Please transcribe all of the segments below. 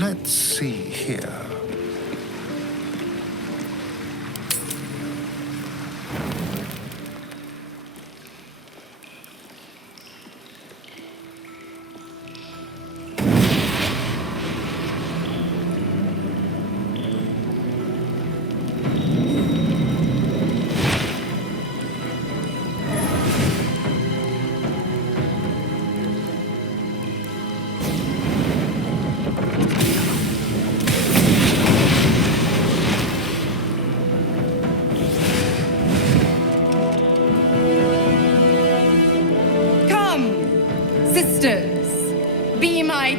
let's see here.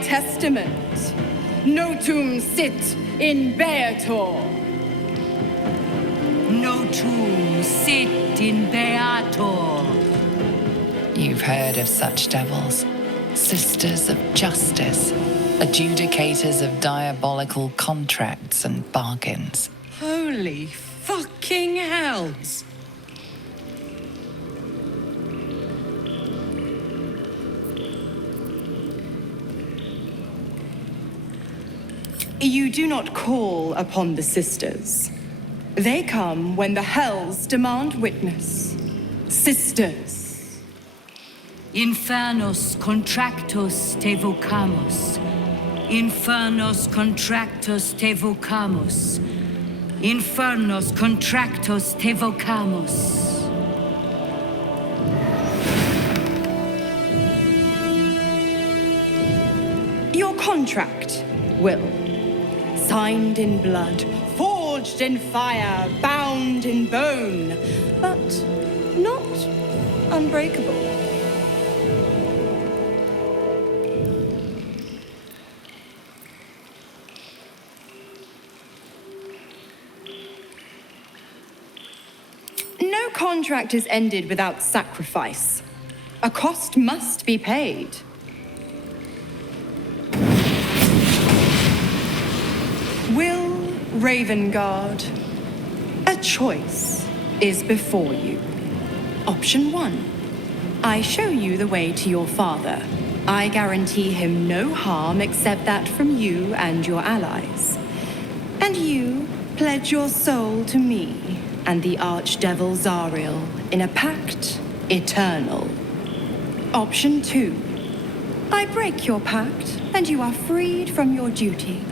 Testament. Notum sit in Beator. Notum sit in Beator. You've heard of such devils. Sisters of justice. Adjudicators of diabolical contracts and bargains. Holy fucking hells! You do not call upon the sisters. They come when the hells demand witness. Sisters. Infernos contractus te vocamus. Infernos contractus te vocamus. Infernos contractus te vocamus. Your contract, Wyll. Signed in blood, forged in fire, bound in bone, but not unbreakable. No contract is ended without sacrifice. A cost must be paid. Wyll Ravengard, a choice is before you. Option 1. I show you the way to your father. I guarantee him no harm except that from you and your allies. And you pledge your soul to me and the archdevil Zariel in a pact eternal. Option 2. I break your pact and you are freed from your duty.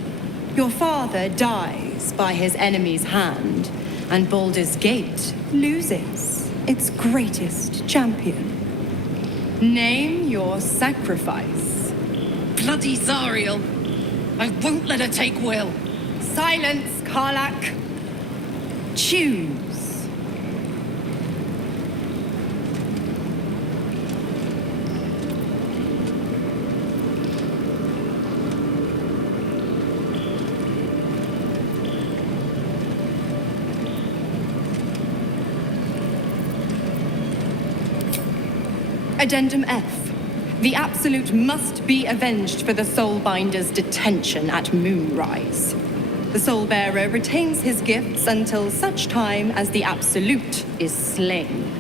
Your father dies by his enemy's hand, and Baldur's Gate loses its greatest champion. Name your sacrifice. Bloody Zariel! I won't let her take Wyll. Silence, Karlach. Choose. Addendum F. The Absolute must be avenged for the Soulbinder's detention at Moonrise. The Soulbearer retains his gifts until such time as the Absolute is slain.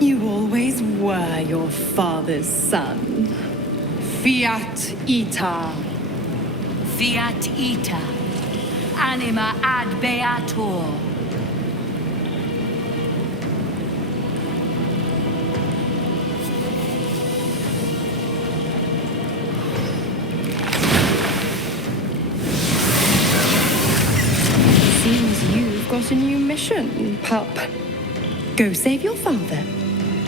You always were your father's son. Fiat ita. Fiat ita. Anima ad beator. Seems you've got a new mission, pup. Go save your father.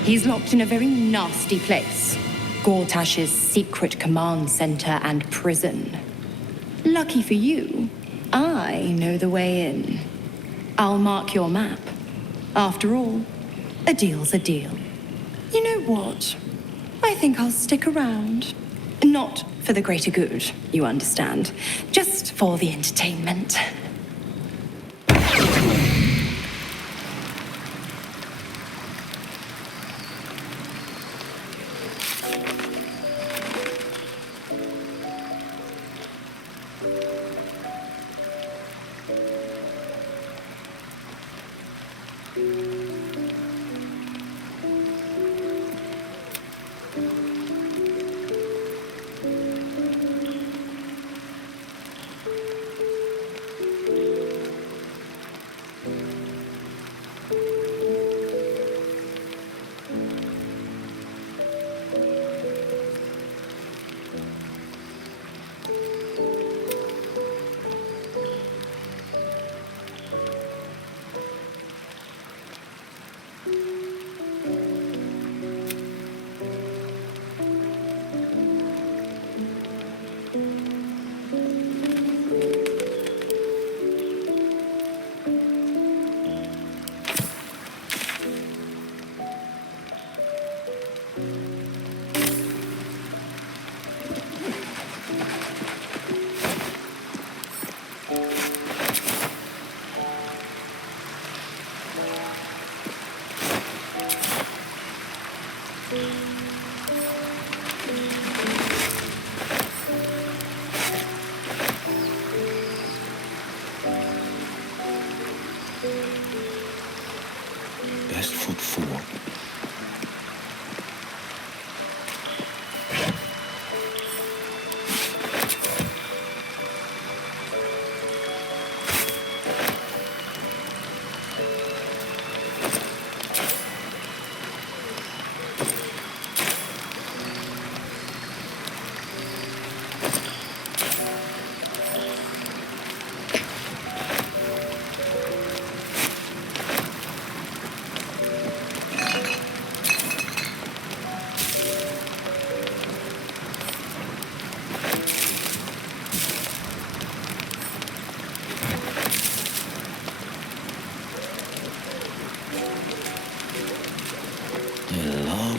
He's locked in a very nasty place. Gortash's secret command center and prison. Lucky for you, I know the way in. I'll mark your map. After all, a deal's a deal. You know what? I think I'll stick around. Not for the greater good, you understand. Just for the entertainment. Best foot forward.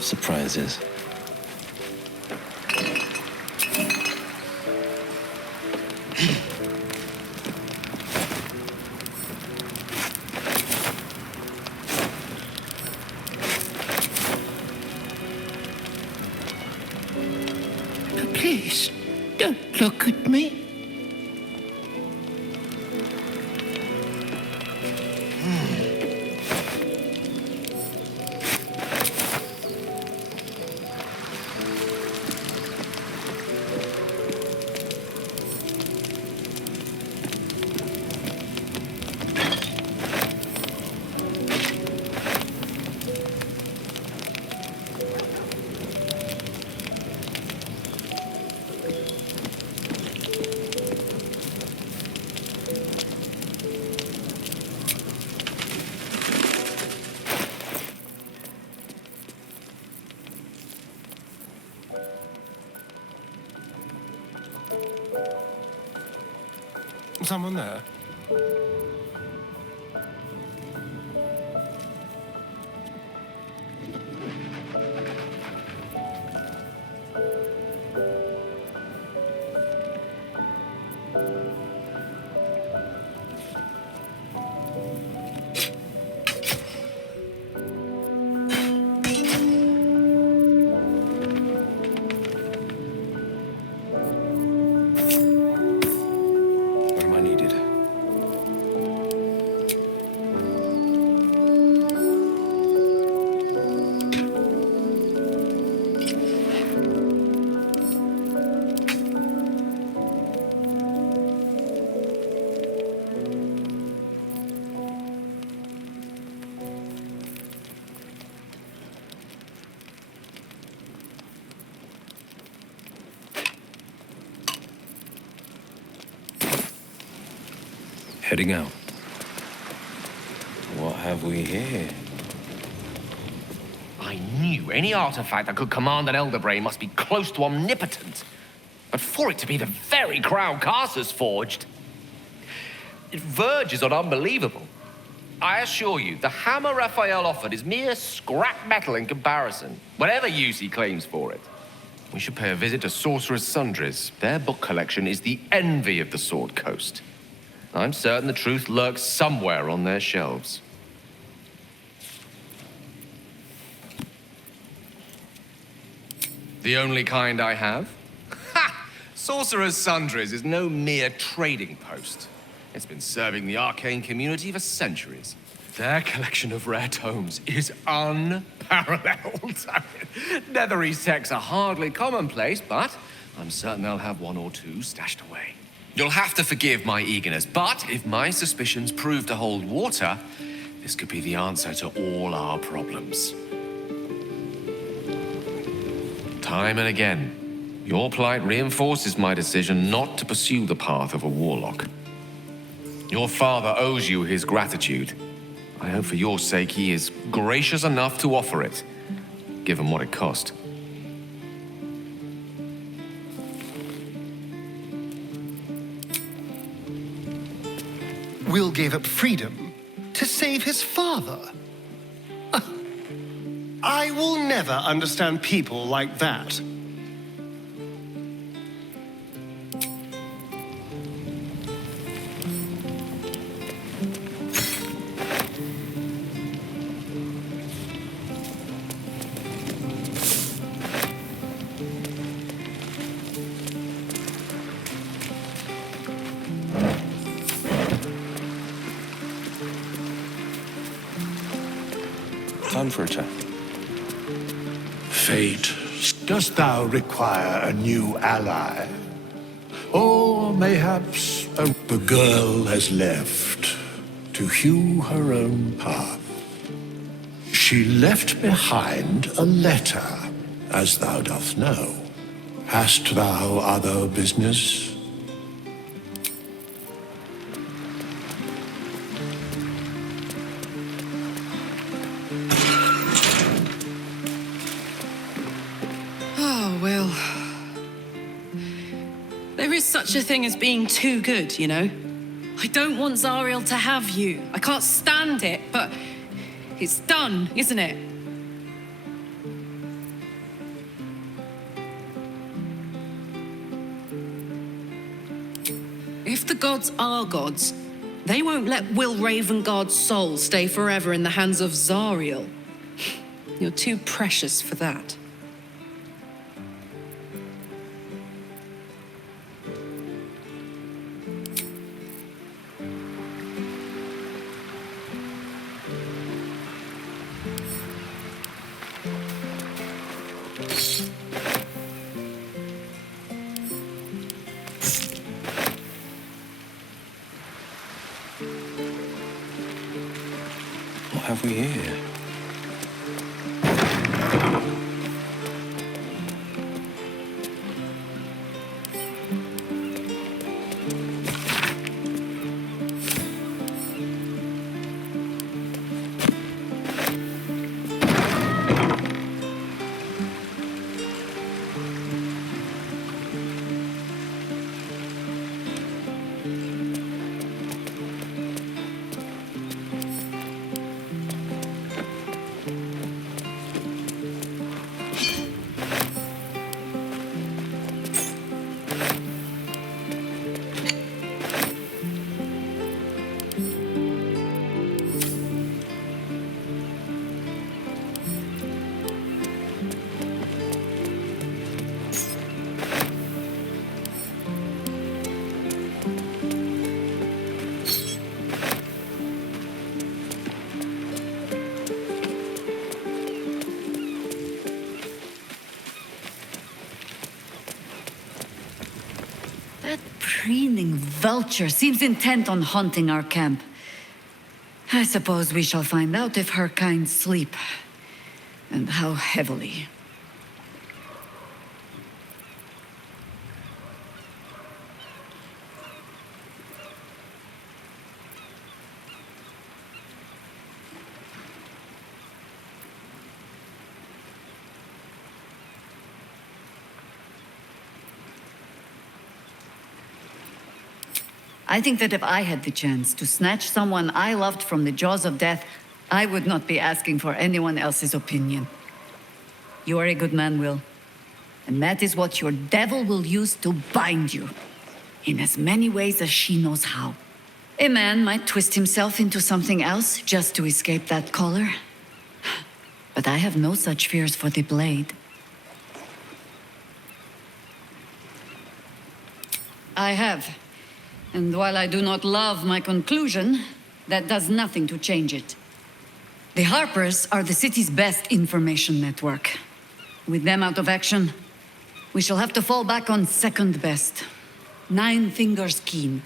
Surprises. Please, don't look at me. Someone there? Heading out. What have we here? I knew any artifact that could command an elder brain must be close to omnipotent. But for it to be the very crown casters forged, it verges on unbelievable. I assure you, the hammer Raphael offered is mere scrap metal in comparison, whatever use he claims for it. We should pay a visit to Sorcerer's Sundries. Their book collection is the envy of the Sword Coast. I'm certain the truth lurks somewhere on their shelves. The only kind I have? Ha! Sorcerer's Sundries is no mere trading post. It's been serving the arcane community for centuries. Their collection of rare tomes is unparalleled. Netherese texts are hardly commonplace, but I'm certain they'll have one or two stashed away. You'll have to forgive my eagerness, but if my suspicions prove to hold water, this could be the answer to all our problems. Time and again, your plight reinforces my decision not to pursue the path of a warlock. Your father owes you his gratitude. I hope for your sake he is gracious enough to offer it, given what it cost. Wyll gave up freedom to save his father. I will never understand people like that. Time for a chat. Fate, dost thou require a new ally? Or mayhaps the girl has left to hew her own path. She left behind a letter, as thou dost know. Hast thou other business? There is such a thing as being too good, you know? I don't want Zariel to have you. I can't stand it, but it's done, isn't it? If the gods are gods, they won't let Wyll Ravengard's soul stay forever in the hands of Zariel. You're too precious for that. What have we here? That preening vulture seems intent on haunting our camp. I suppose we shall find out if her kind sleep, and how heavily. I think that if I had the chance to snatch someone I loved from the jaws of death, I would not be asking for anyone else's opinion. You are a good man, Wyll. And that is what your devil will use to bind you, in as many ways as she knows how. A man might twist himself into something else just to escape that collar. But I have no such fears for the blade. I have. And while I do not love my conclusion, that does nothing to change it. The Harpers are the city's best information network. With them out of action, we shall have to fall back on second best. 9 fingers keen.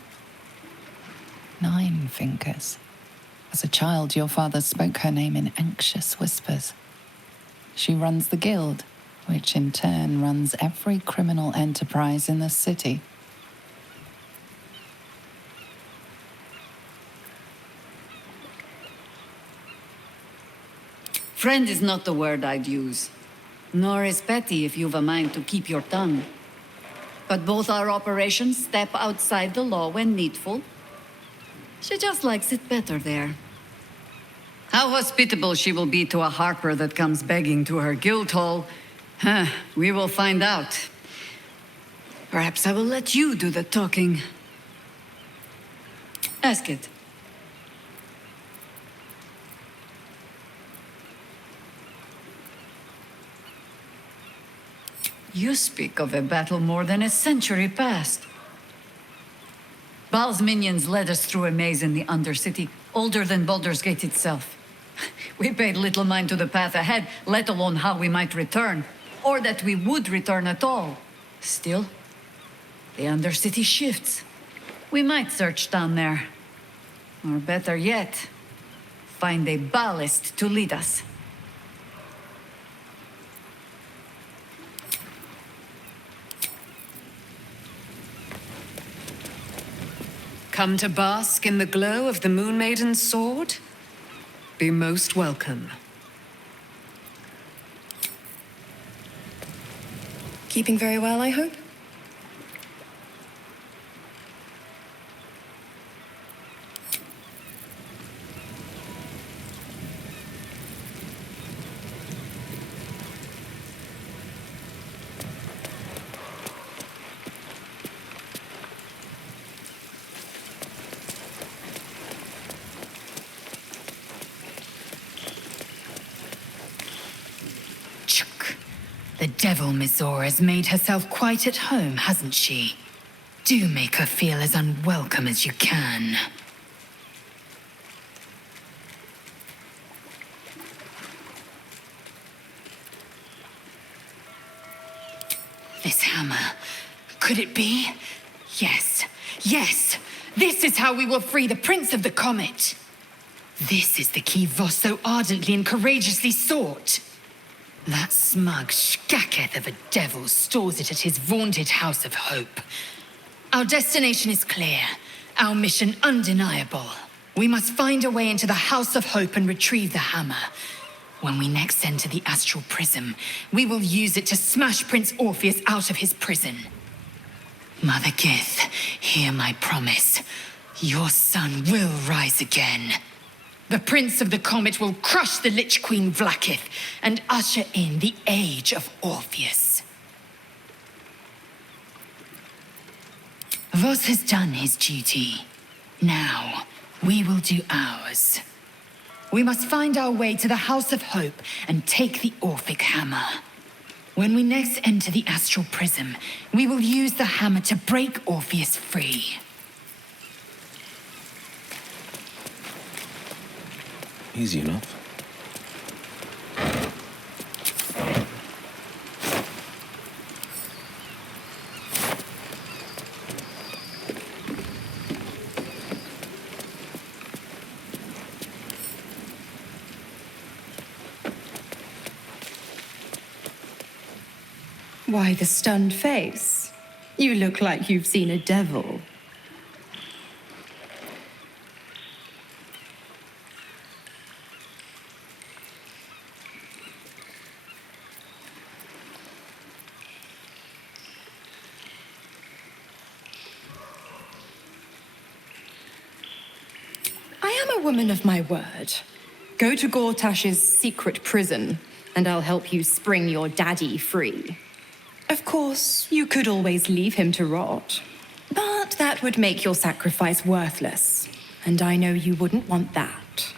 9 fingers. As a child, your father spoke her name in anxious whispers. She runs the guild, which in turn runs every criminal enterprise in the city. Friend is not the word I'd use. Nor is petty if you've a mind to keep your tongue. But both our operations step outside the law when needful. She just likes it better there. How hospitable she will be to a Harper that comes begging to her guild hall, we will find out. Perhaps I will let you do the talking. Ask it. You speak of a battle more than a century past. Baal's minions led us through a maze in the Undercity, older than Baldur's Gate itself. We paid little mind to the path ahead, let alone how we might return, or that we would return at all. Still, the Undercity shifts. We might search down there. Or better yet, find a ballast to lead us. Come to bask in the glow of the Moon Maiden's sword? Be most welcome. Keeping very well, I hope? The devil Mizor has made herself quite at home, hasn't she? Do make her feel as unwelcome as you can. This hammer. Could it be? Yes. Yes! This is how we will free the Prince of the Comet! This is the key Voss so ardently and courageously sought. That smug shkaketh of a devil stores it at his vaunted House of Hope. Our destination is clear, our mission undeniable. We must find a way into the House of Hope and retrieve the hammer. When we next enter the Astral Prism, we will use it to smash Prince Orpheus out of his prison. Mother Gith, hear my promise. Your son will rise again. The Prince of the Comet will crush the Lich Queen Vlaakith and usher in the Age of Orpheus. Voss has done his duty. Now, we will do ours. We must find our way to the House of Hope and take the Orphic Hammer. When we next enter the Astral Prism, we will use the hammer to break Orpheus free. Easy enough. Why the stunned face? You look like you've seen a devil. woman of my word. Go to Gortash's secret prison, and I'll help you spring your daddy free. Of course, you could always leave him to rot, but that would make your sacrifice worthless, and I know you wouldn't want that.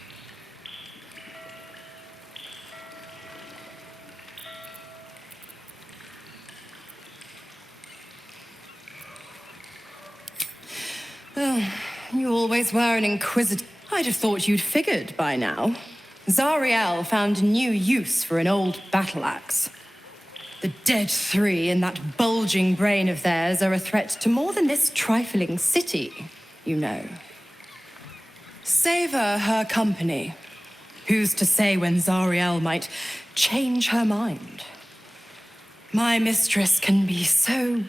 Oh, you always were an inquisitor. I'd have thought you'd figured by now. Zariel found a new use for an old battle axe. The dead three in that bulging brain of theirs are a threat to more than this trifling city, you know. Savor her company. Who's to say when Zariel might change her mind? My mistress can be so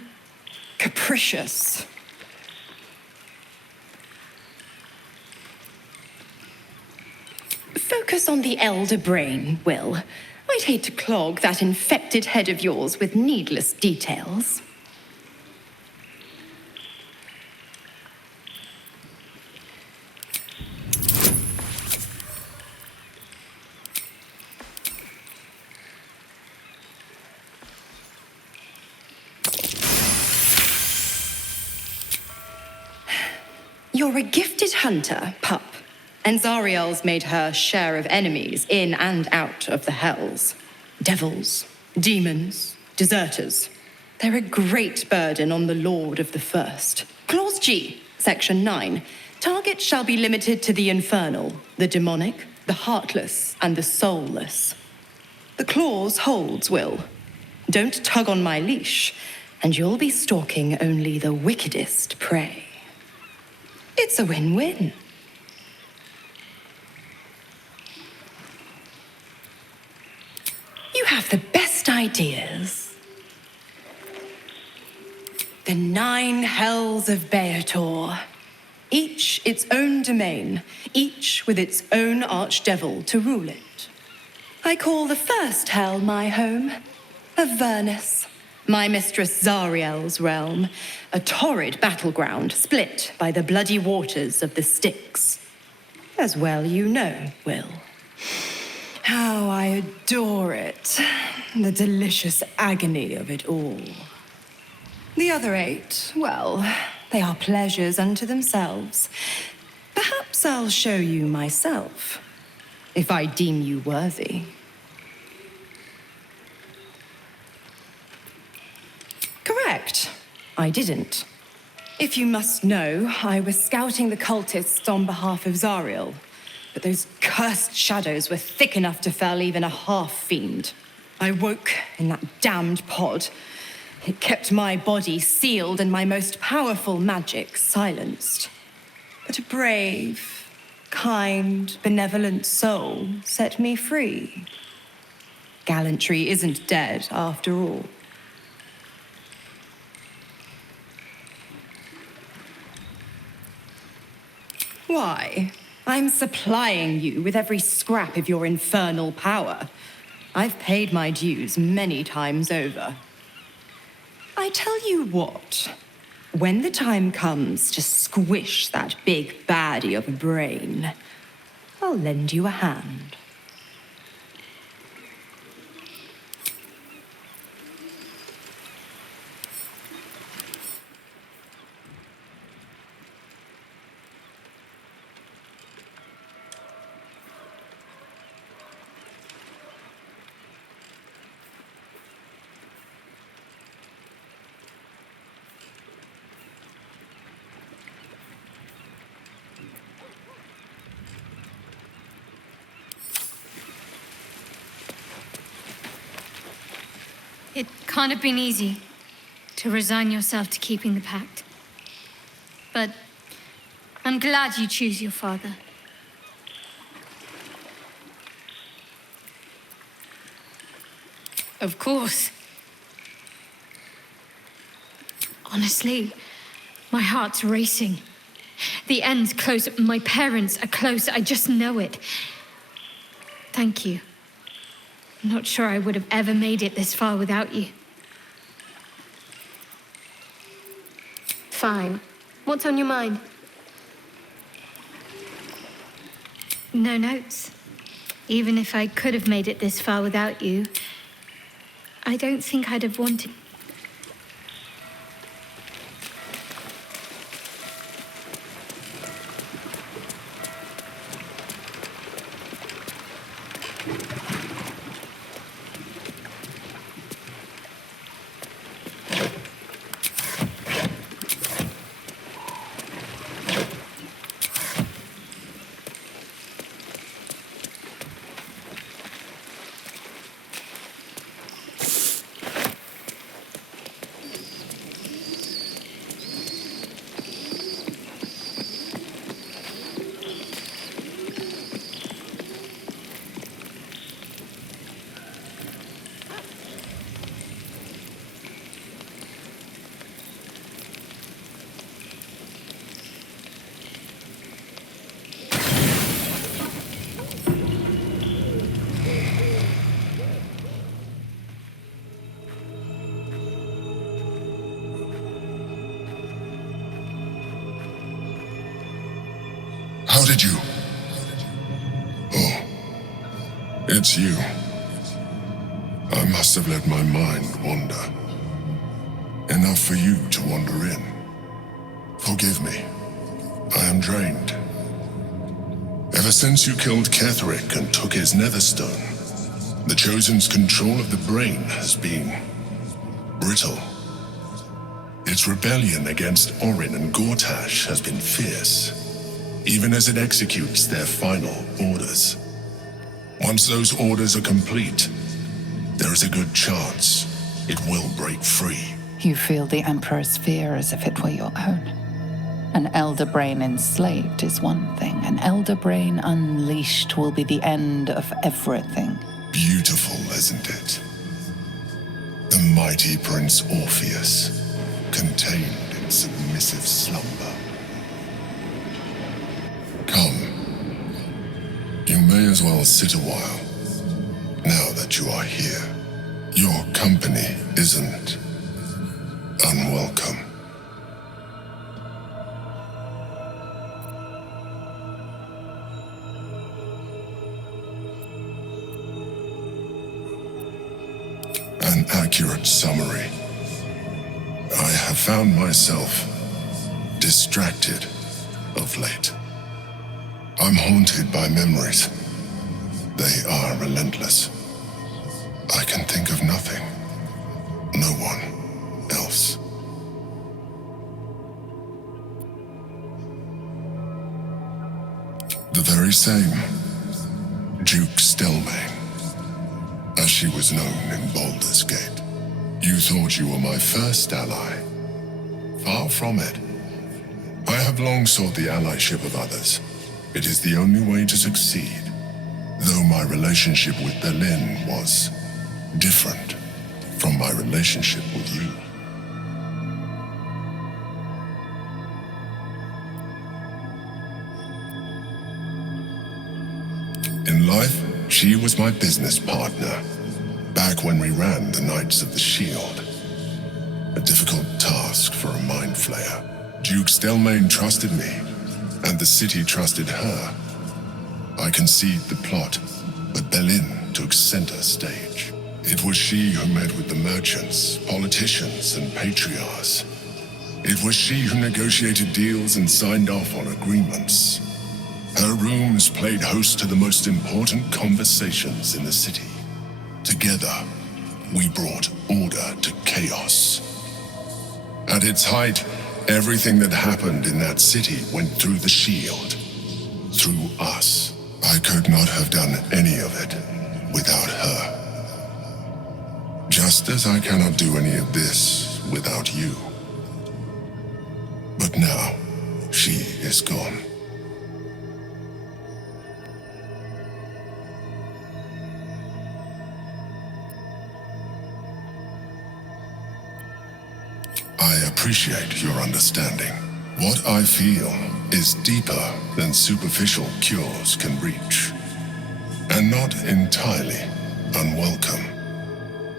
capricious. Focus on the elder brain, Wyll. I'd hate to clog that infected head of yours with needless details. You're a gifted hunter, pup. And Zariel's made her share of enemies in and out of the hells. Devils, demons, deserters. They're a great burden on the Lord of the First. Clause G, Section 9. Target shall be limited to the infernal, the demonic, the heartless, and the soulless. The clause holds, Wyll. Don't tug on my leash, and you'll be stalking only the wickedest prey. It's a win-win. You have the best ideas. The 9 hells of Beator. Each its own domain, each with its own archdevil to rule it. I call the first hell my home, Avernus, my mistress Zariel's realm, a torrid battleground split by the bloody waters of the Styx. As well you know, Wyll. How I adore it. The delicious agony of it all. The other 8, well, they are pleasures unto themselves. Perhaps I'll show you myself, if I deem you worthy. Correct. I didn't. If you must know, I was scouting the cultists on behalf of Zariel. But those cursed shadows were thick enough to fell even a half-fiend. I woke in that damned pod. It kept my body sealed and my most powerful magic silenced. But a brave, kind, benevolent soul set me free. Gallantry isn't dead, after all. Why? I'm supplying you with every scrap of your infernal power. I've paid my dues many times over. I tell you what, when the time comes to squish that big baddie of a brain, I'll lend you a hand. It can't have been easy to resign yourself to keeping the pact. But I'm glad you choose your father. Of course. Honestly, my heart's racing. The end's close. My parents are close. I just know it. Thank you. I'm not sure I would have ever made it this far without you. Fine. What's on your mind? No notes. Even if I could have made it this far without you, I don't think I'd have wanted... How did you? Oh, it's you. I must have let my mind wander. Enough for you to wander in. Forgive me. I am drained. Ever since you killed Ketheric and took his netherstone, the Chosen's control of the brain has been brittle. Its rebellion against Orin and Gortash has been fierce, even as it executes their final orders. Once those orders are complete, there is a good chance it will break free. You feel the Emperor's fear as if it were your own. An elder brain enslaved is one thing. An elder brain unleashed will be the end of everything. Beautiful, isn't it? The mighty Prince Orpheus, contained in submissive slumber. Come. You may as well sit a while, now that you are here. Your company isn't unwelcome. An accurate summary. I have found myself distracted of late. I'm haunted by memories. They are relentless. I can think of nothing. No one else. The very same Duke Stelmane, as she was known in Baldur's Gate. You thought you were my first ally. Far from it. I have long sought the allyship of others. It is the only way to succeed, though my relationship with Berlin was different from my relationship with you. In life, she was my business partner, back when we ran the Knights of the Shield. A difficult task for a mind flayer. Duke Stelmane trusted me, and the city trusted her. I conceived the plot, but Berlin took center stage. It was she who met with the merchants, politicians, and patriarchs. It was she who negotiated deals and signed off on agreements. Her rooms played host to the most important conversations in the city. Together, we brought order to chaos. At its height, everything that happened in that city went through the shield. Through us. I could not have done any of it without her. Just as I cannot do any of this without you. But now, she is gone. I appreciate your understanding. What I feel is deeper than superficial cures can reach, and not entirely unwelcome.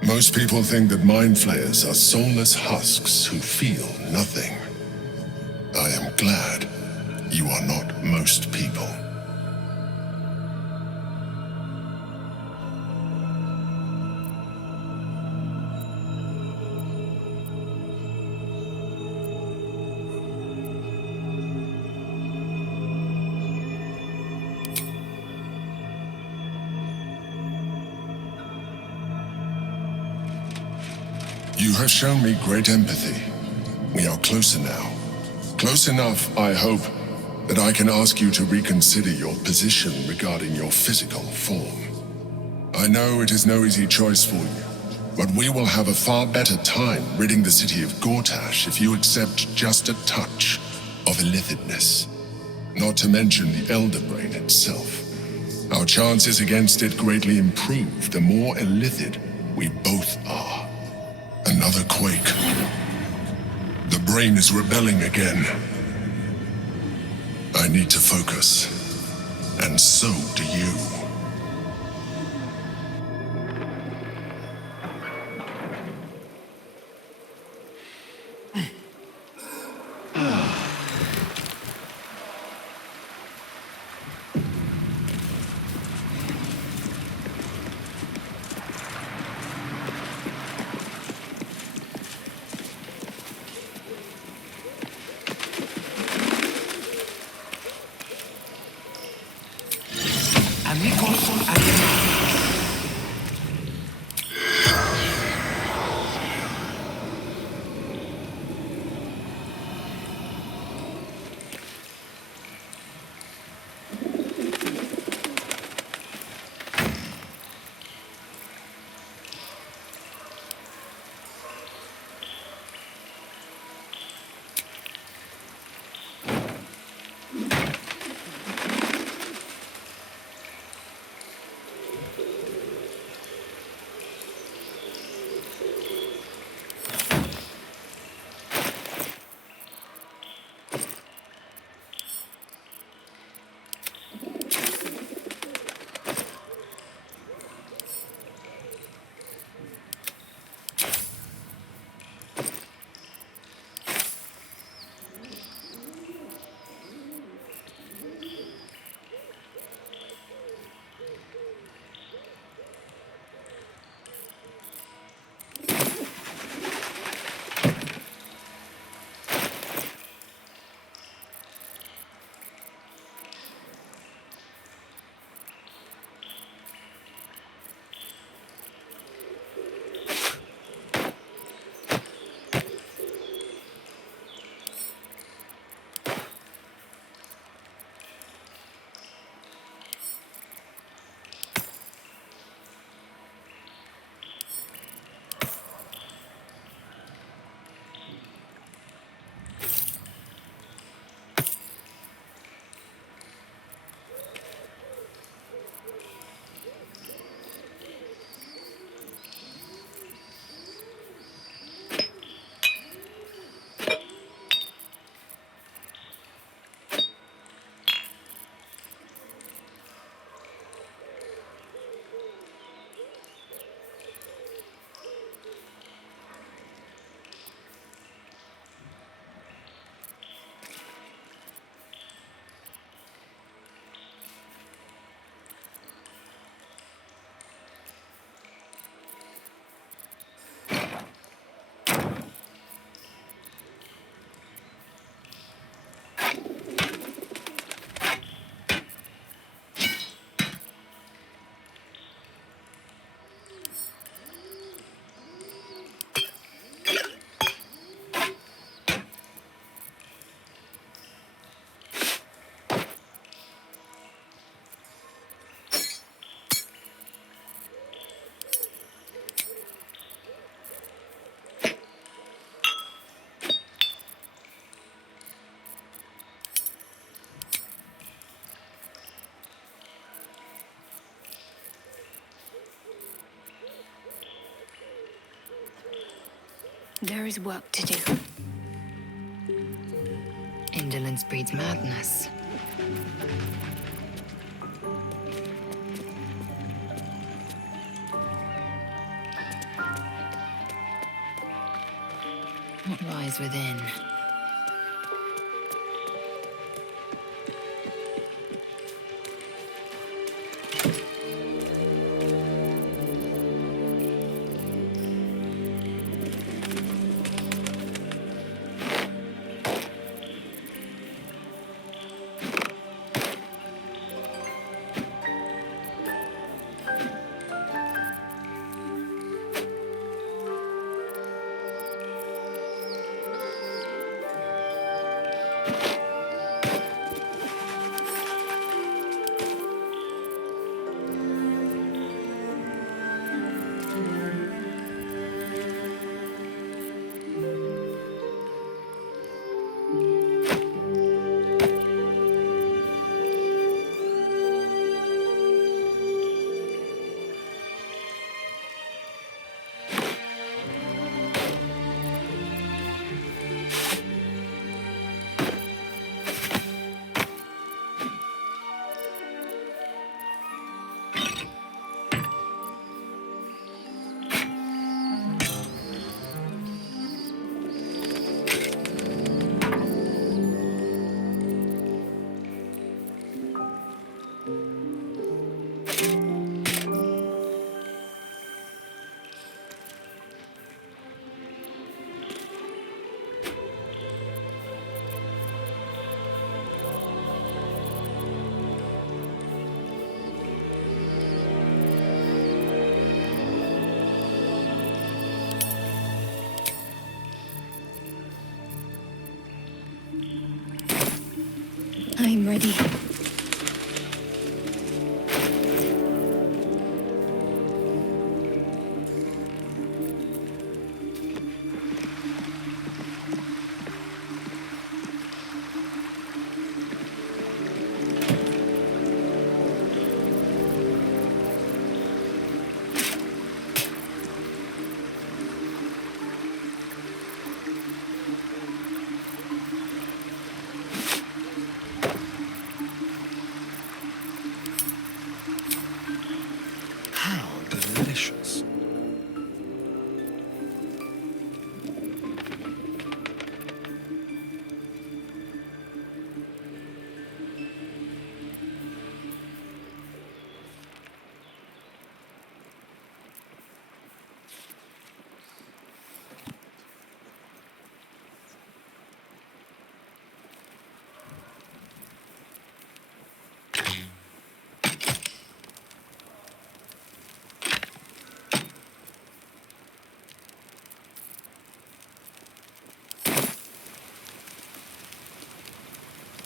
Most people think that mind flayers are soulless husks who feel nothing. I am glad you are not most people. You have shown me great empathy. We are closer now. Close enough, I hope, that I can ask you to reconsider your position regarding your physical form. I know it is no easy choice for you, but we will have a far better time ridding the city of Gortash if you accept just a touch of illithidness. Not to mention the Elder Brain itself. Our chances against it greatly improve the more illithid we both are. Another quake. The brain is rebelling again. I need to focus, and so do you. There is work to do. Indolence breeds madness. What lies within? I'm ready. How delicious.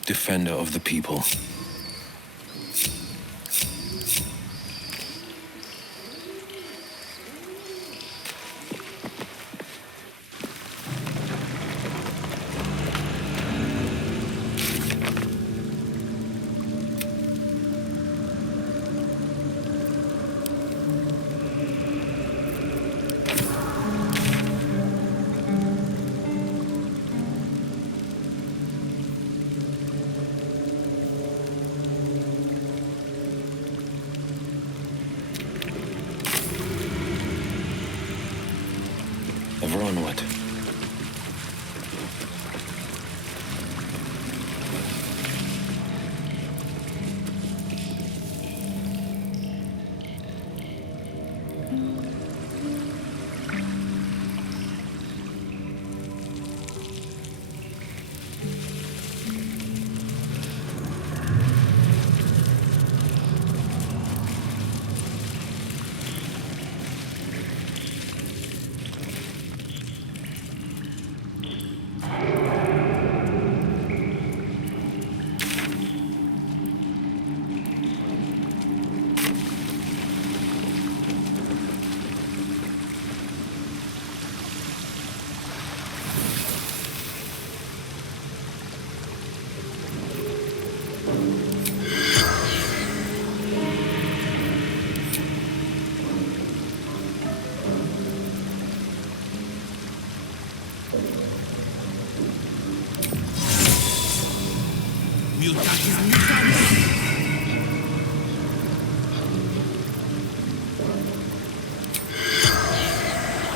Defender of the people. Ever onward.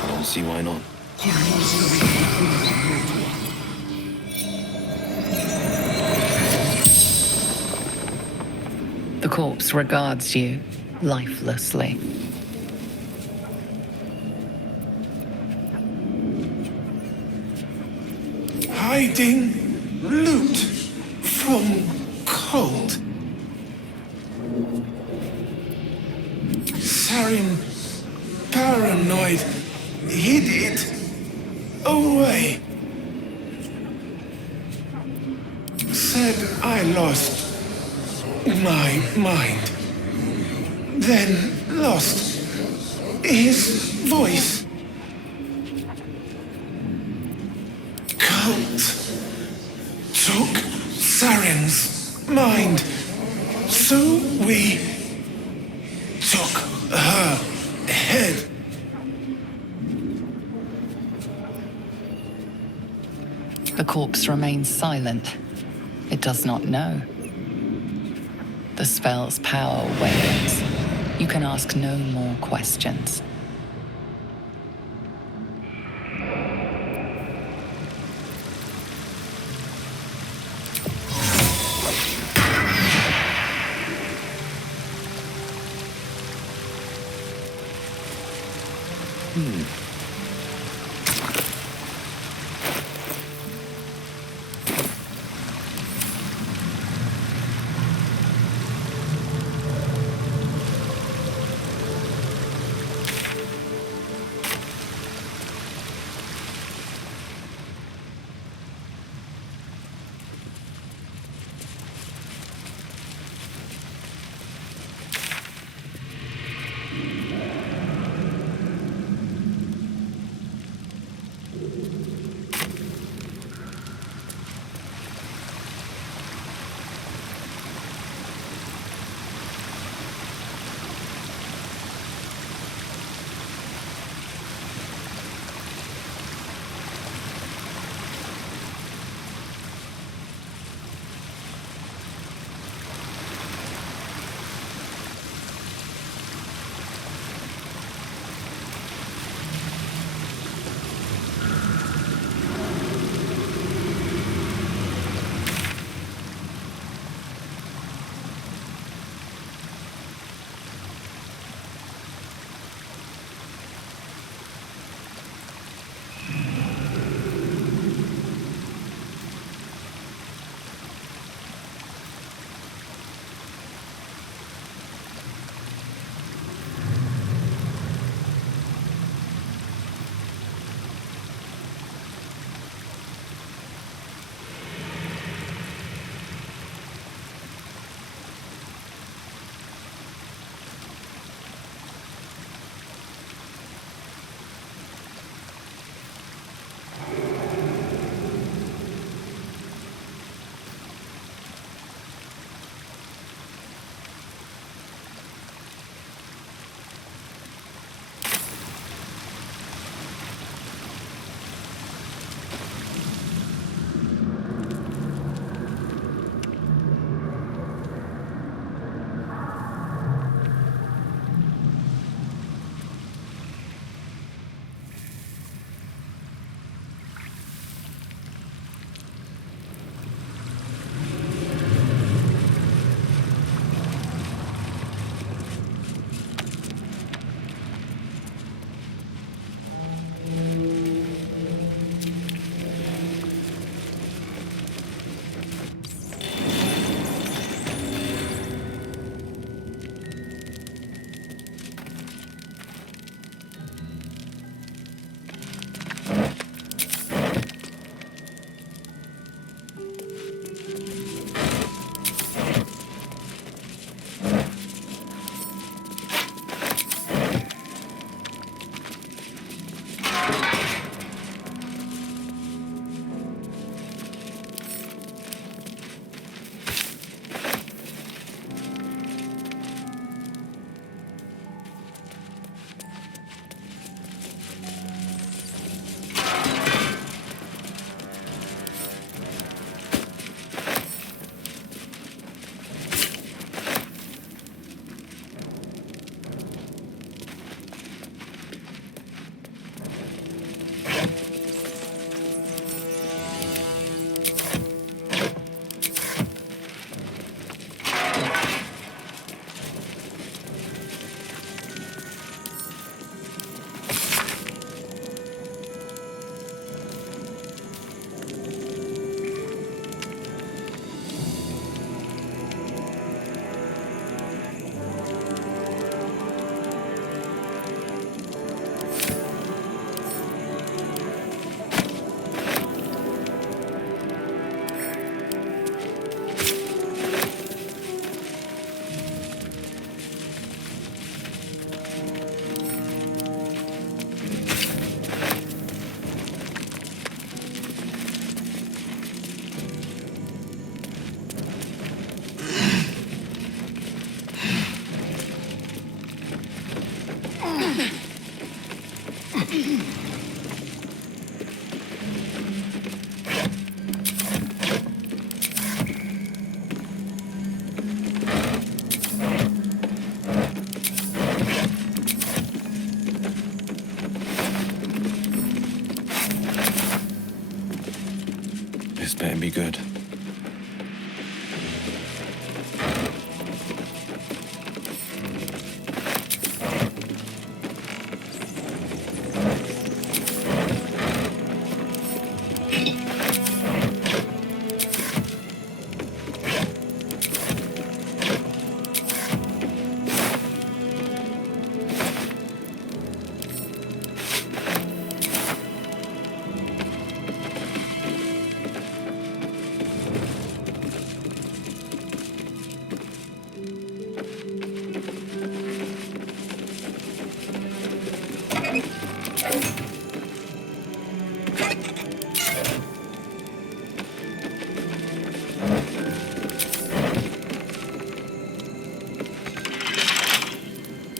I don't see why not. The corpse regards you lifelessly. Hiding loot from cold. Sarin, paranoid, hid it away. Said I lost my mind. Then lost his voice. Cult took Sarin's mind. So we took her head. The corpse remains silent. It does not know. The spell's power wanes. You can ask no more questions. pretty good.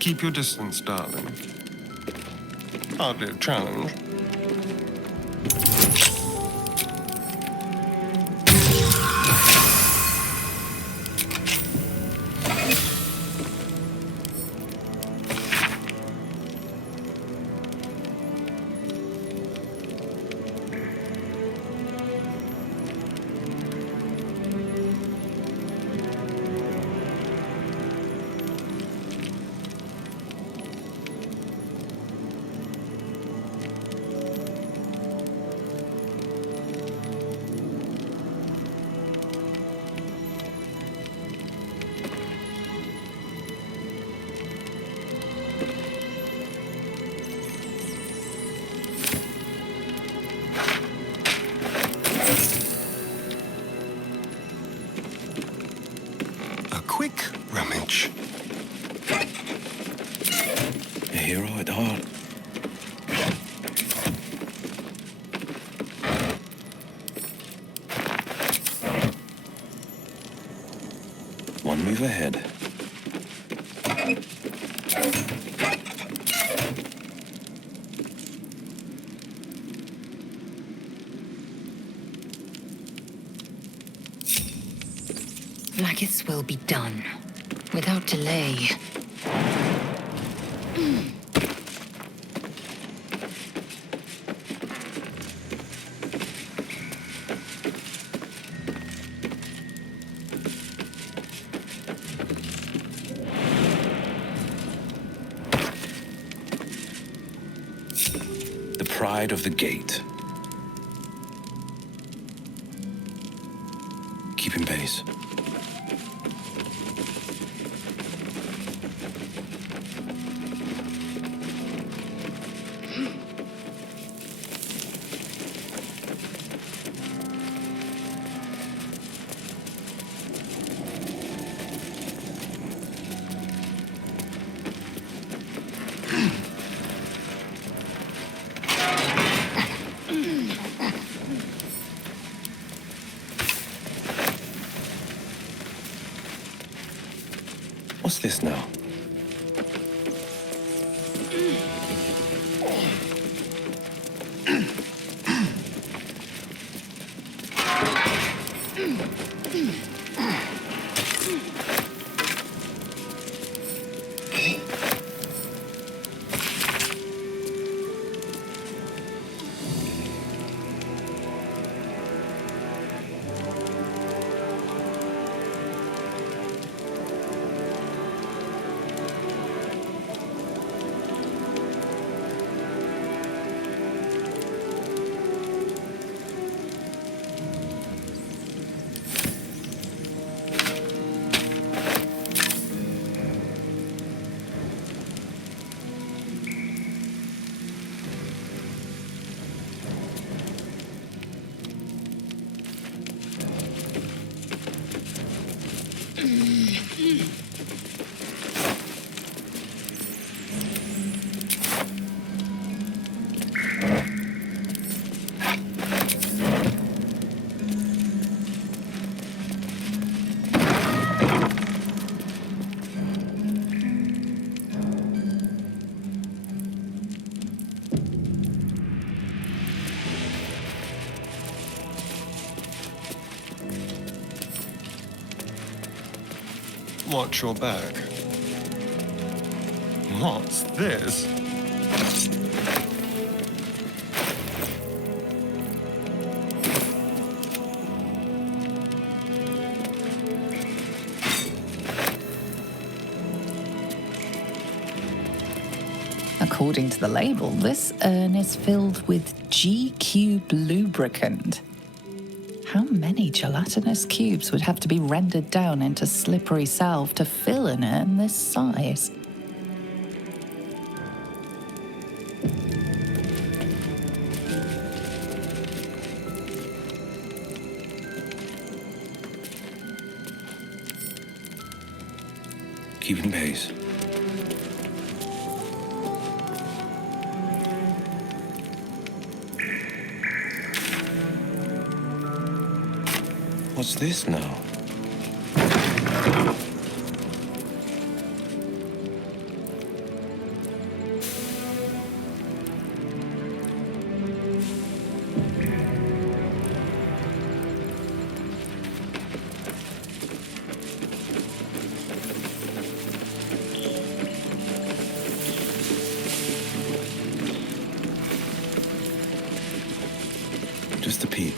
Keep your distance, darling. Hardly a challenge. Quick rummage. A hero at heart. One move ahead. Vlaakith's will be done, without delay. The pride of the gate. Keeping pace. What's this now? Watch your back. What's this? According to the label, this urn is filled with G-cube lubricant. How many gelatinous cubes would have to be rendered down into slippery salve to fill an urn this size? Keeping pace. What's this now? Just a peek.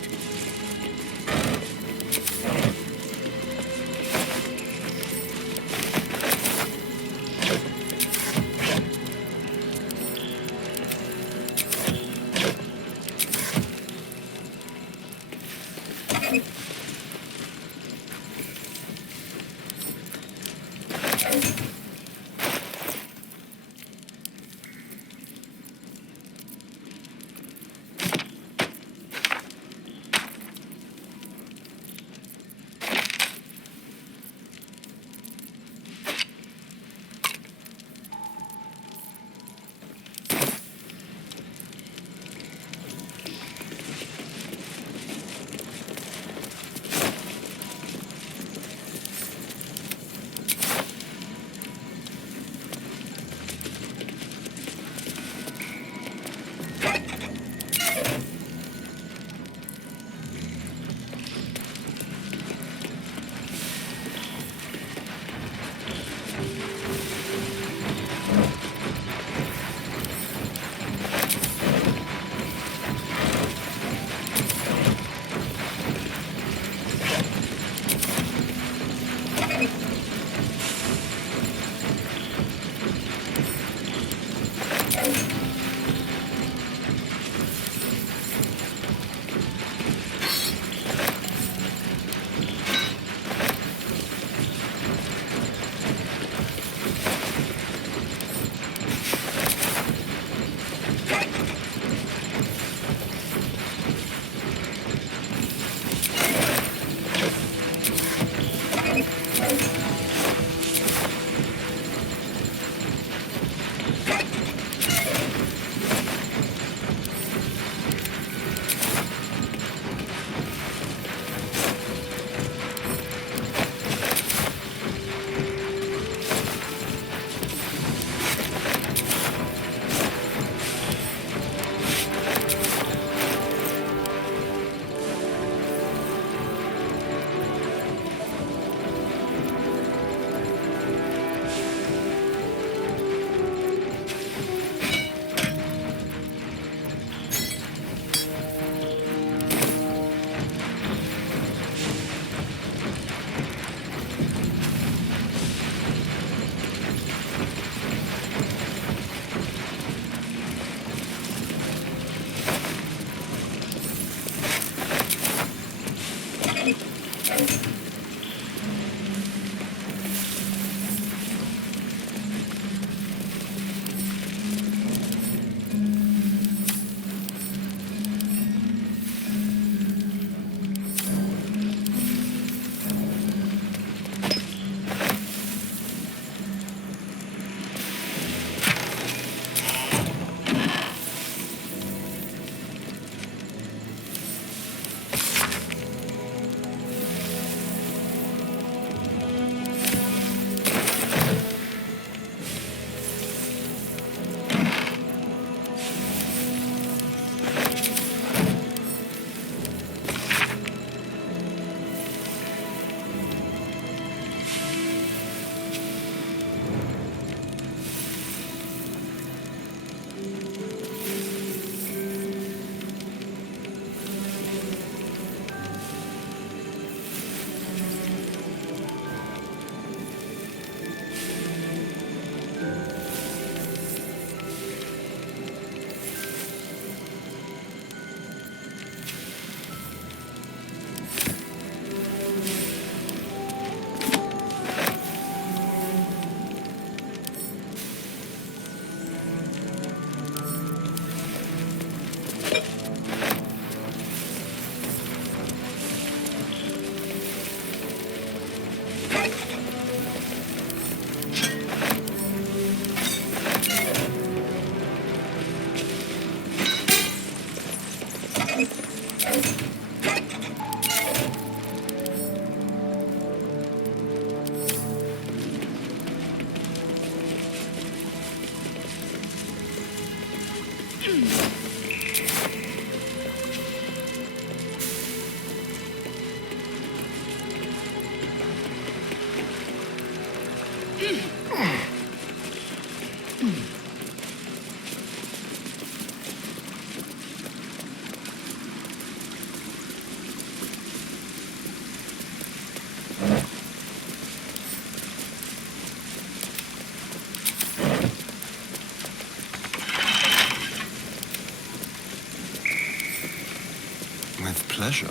pleasure.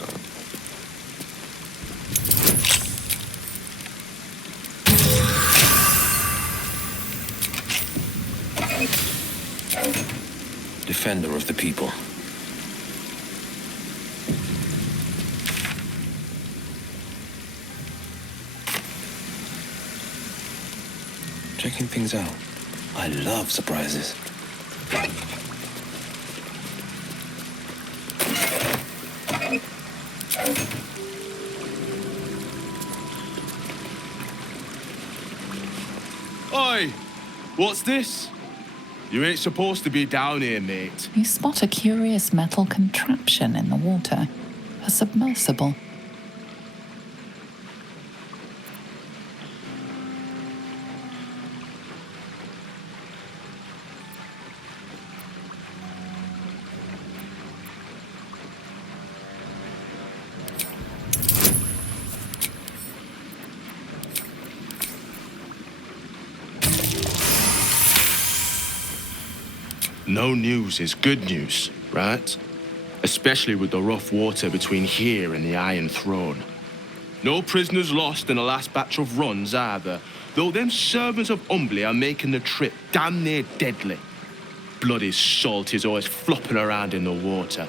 Defender of the people. Checking things out. I love surprises. Oi! What's this? You ain't supposed to be down here, mate. You spot a curious metal contraption in the water. A submersible. No news is good news, right? Especially with the rough water between here and the Iron Throne. No prisoners lost in the last batch of runs either, though them servants of Umbly are making the trip damn near deadly. Bloody salt is always flopping around in the water.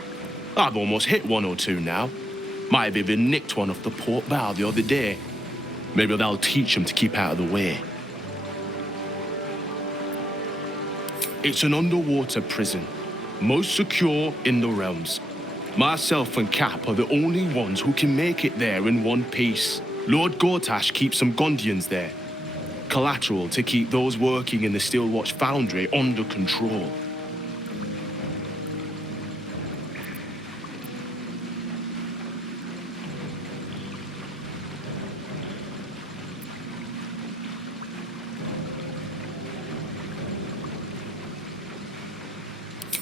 I've almost hit one or two now. Might have even nicked one off the port bow the other day. Maybe that'll teach them to keep out of the way. It's an underwater prison, most secure in the realms. Myself and Cap are the only ones who can make it there in one piece. Lord Gortash keeps some Gondians there. Collateral to keep those working in the Steelwatch Foundry under control.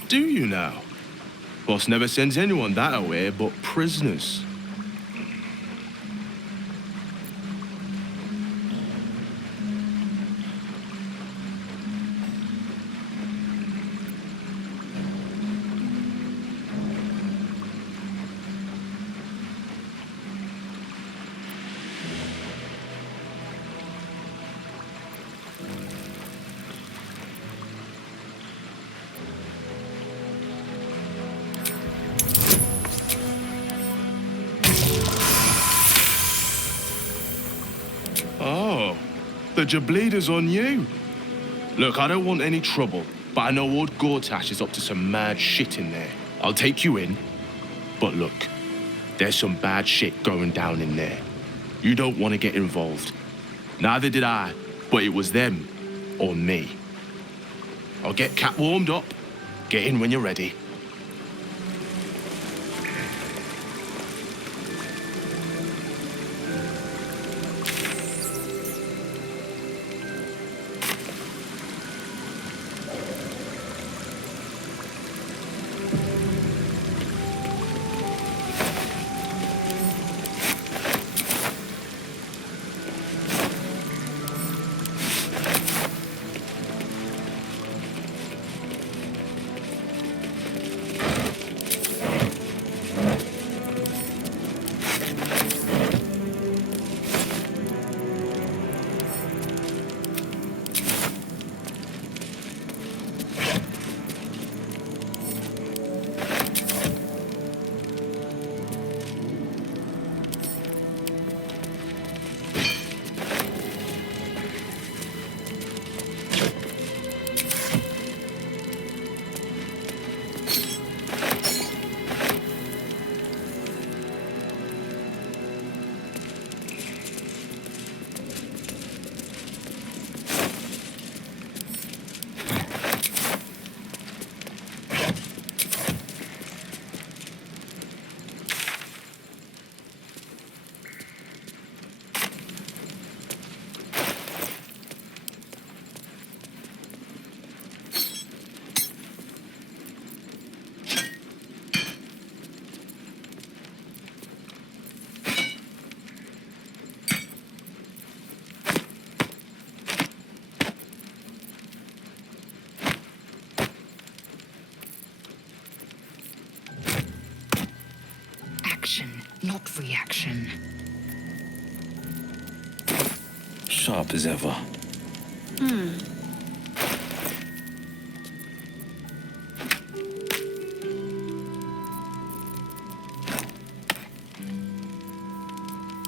Do you now? Boss never sends anyone that away but prisoners. Oh, the Jableeder's on you. Look, I don't want any trouble, but I know old Gortash is up to some mad shit in there. I'll take you in, but look, there's some bad shit going down in there. You don't want to get involved. Neither did I, but it was them or me. I'll get Cap warmed up. Get in when you're ready. not reaction. Sharp as ever.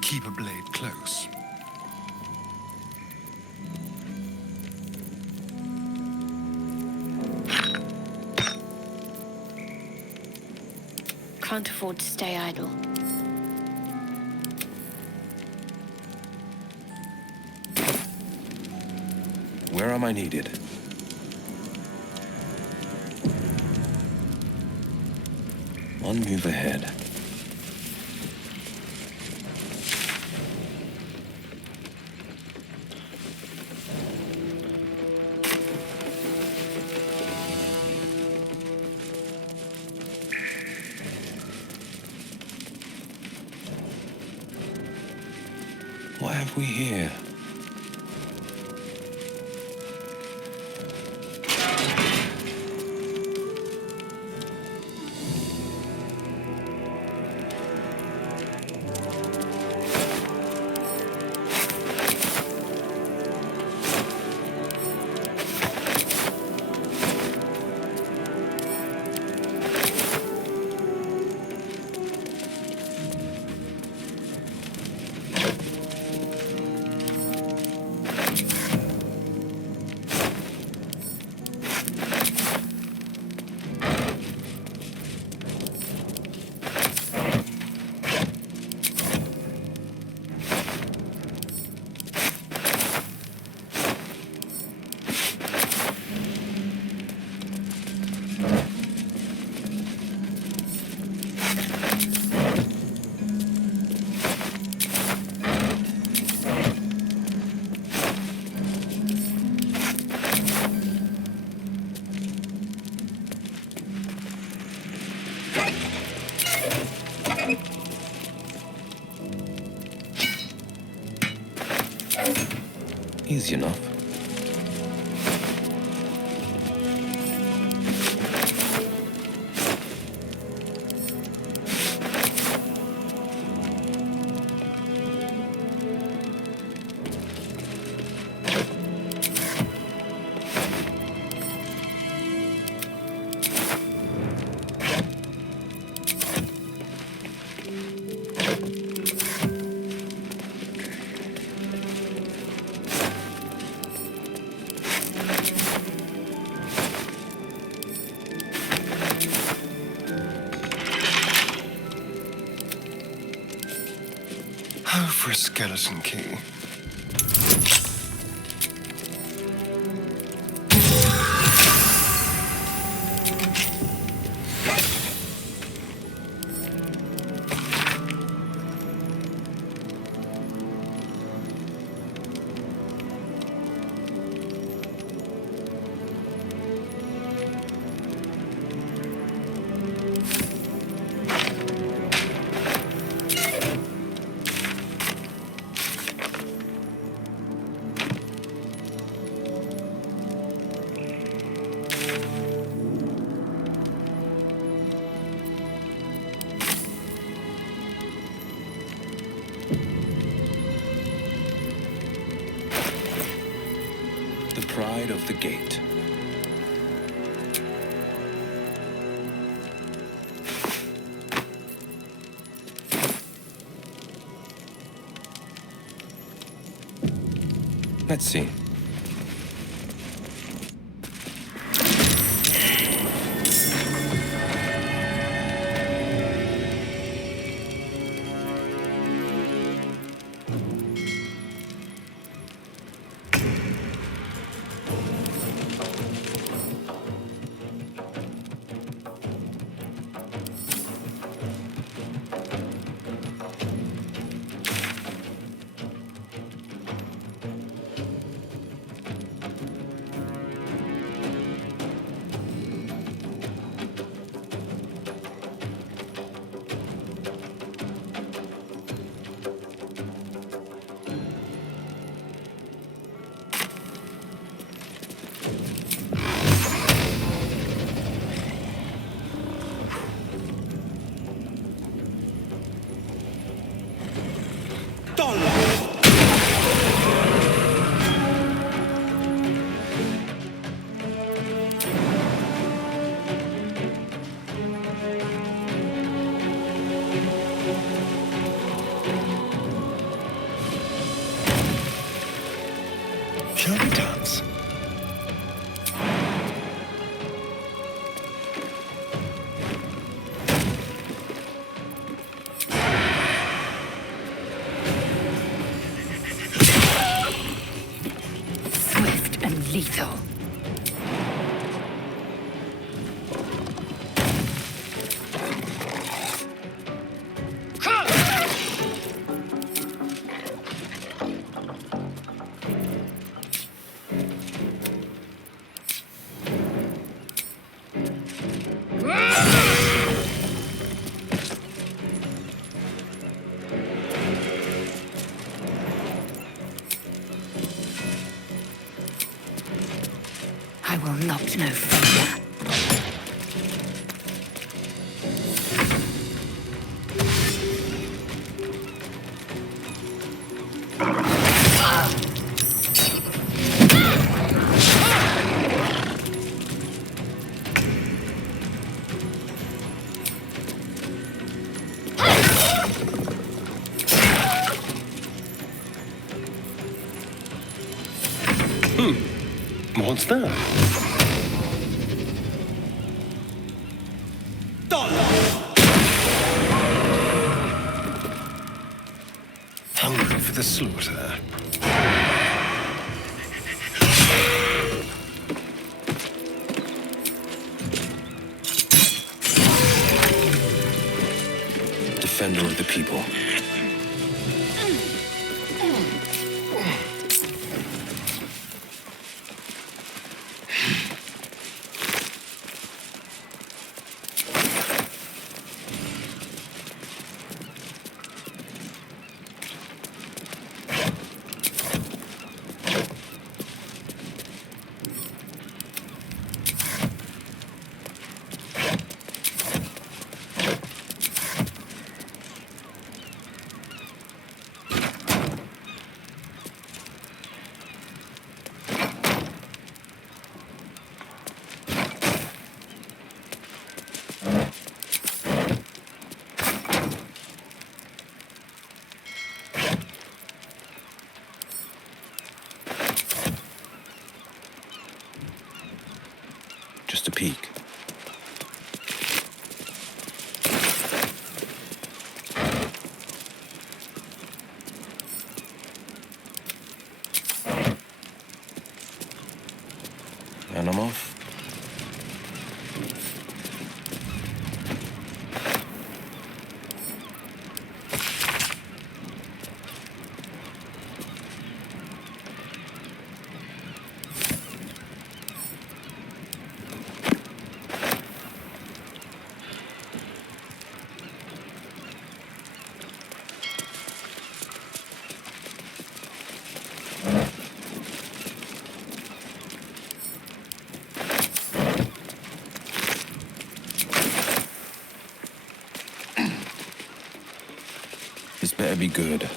Keep a blade close. Can't afford to stay idle. Where am I needed? One move ahead. What have we here? Easy enough. For a skeleton key. The pride of the gate. Let's see. Shall we dance? Swift and lethal. I will not know fear. What's that? Hungry for the slaughter. Defender of the people. Just a peek. And I'm off. This better be good.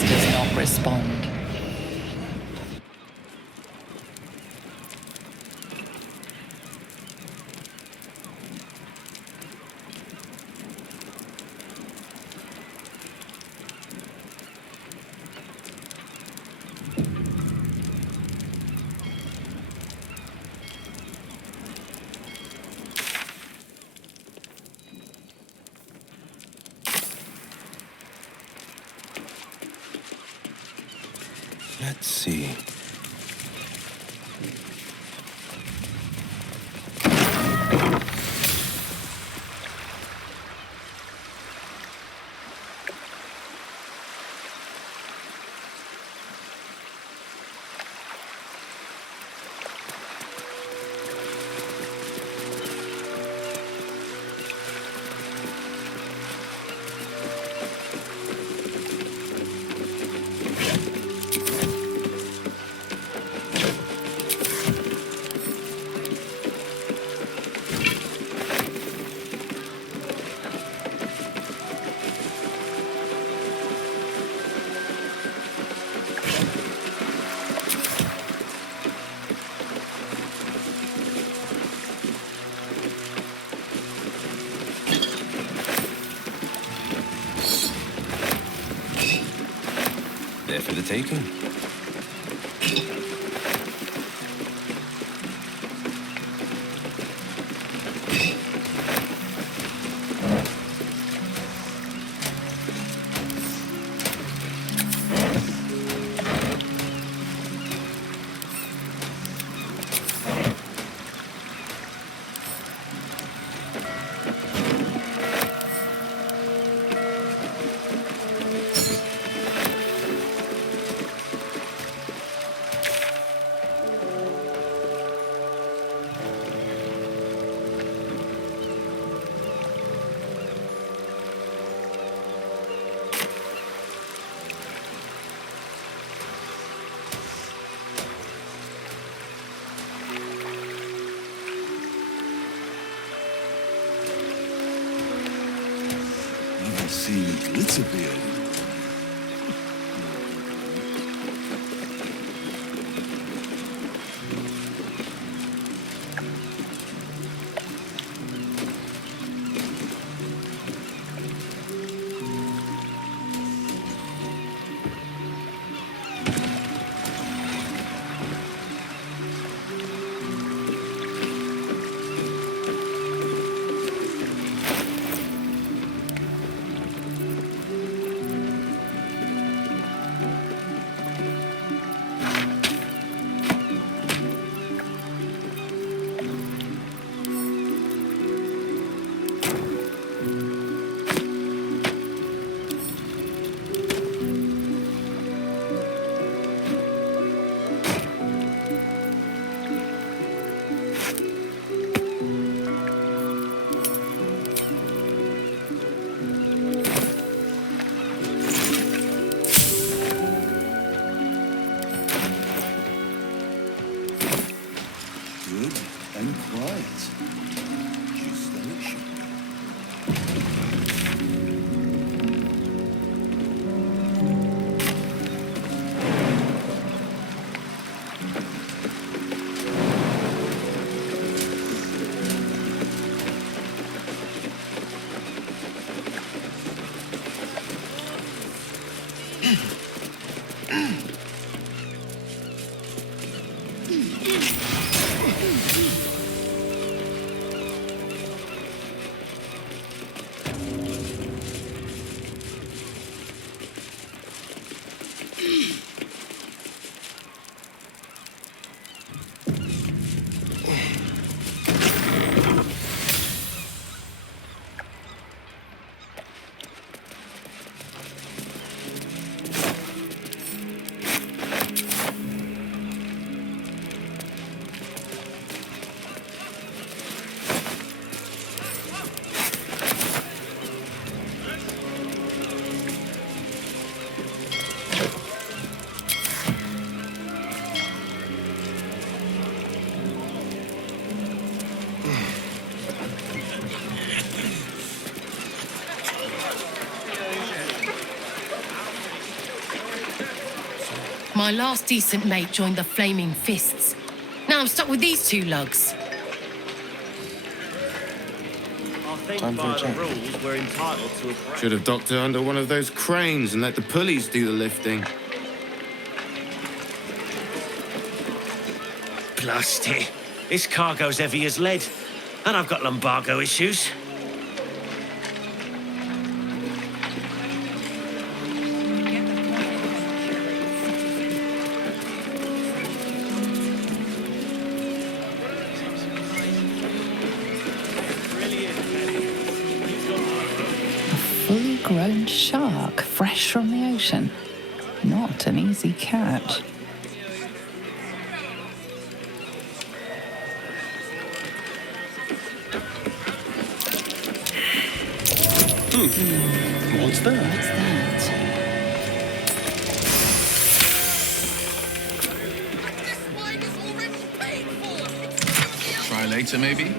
voice does not respond. Let's see. There for the taking. See glitter beard. My last decent mate joined the Flaming Fists. Now I'm stuck with these two lugs. Time for a change. rules, we're entitled to a break. Should have docked her under one of those cranes and let the pulleys do the lifting. Blasty. This cargo's heavy as lead. And I've got lumbago issues. Fully grown shark, fresh from the ocean. Not an easy catch. What's that? What's that? Try later, maybe?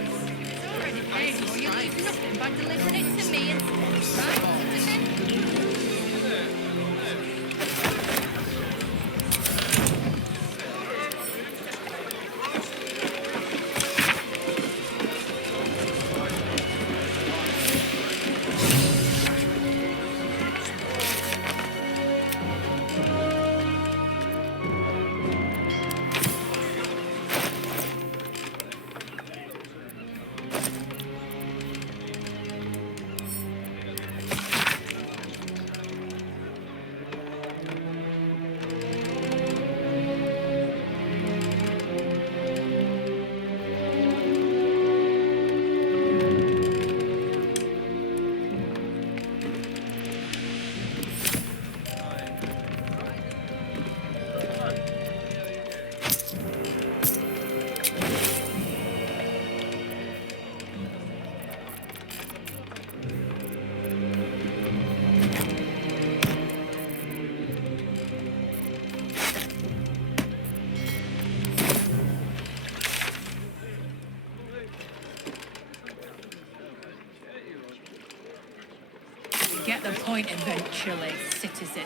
Get the point eventually, citizen.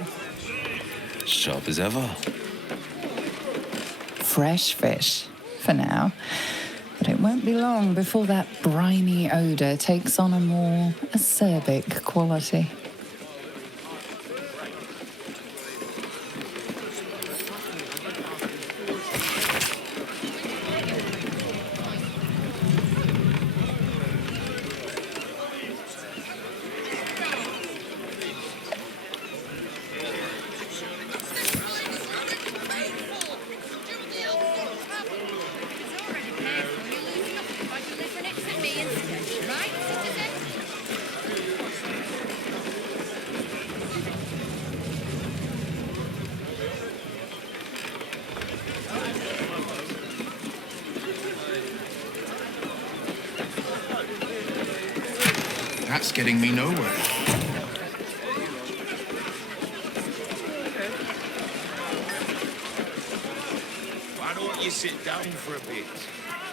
Sharp as ever. Fresh fish, for now. But it won't be long before that briny odour takes on a more acerbic quality. That's getting me nowhere. Why don't you sit down for a bit?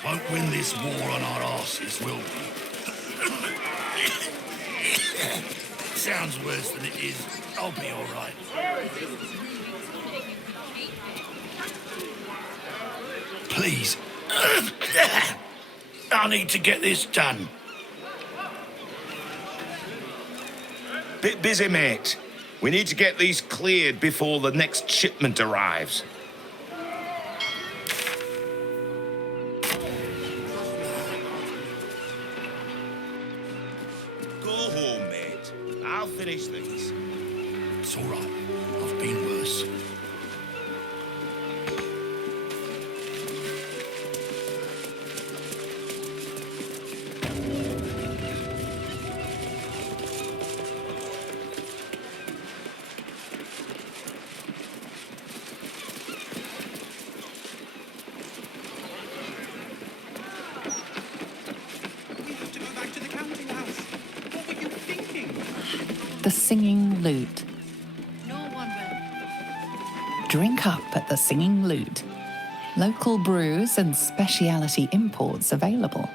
Won't win this war on our asses, will we? Sounds worse than it is. I'll be all right. Please. I need to get this done. Bit busy, mate. We need to get these cleared before the next shipment arrives. Go home, mate. I'll finish these. It's all right. I've been worse. The Singing Lute. No one will. Drink up at the Singing Lute. Local brews and speciality imports available.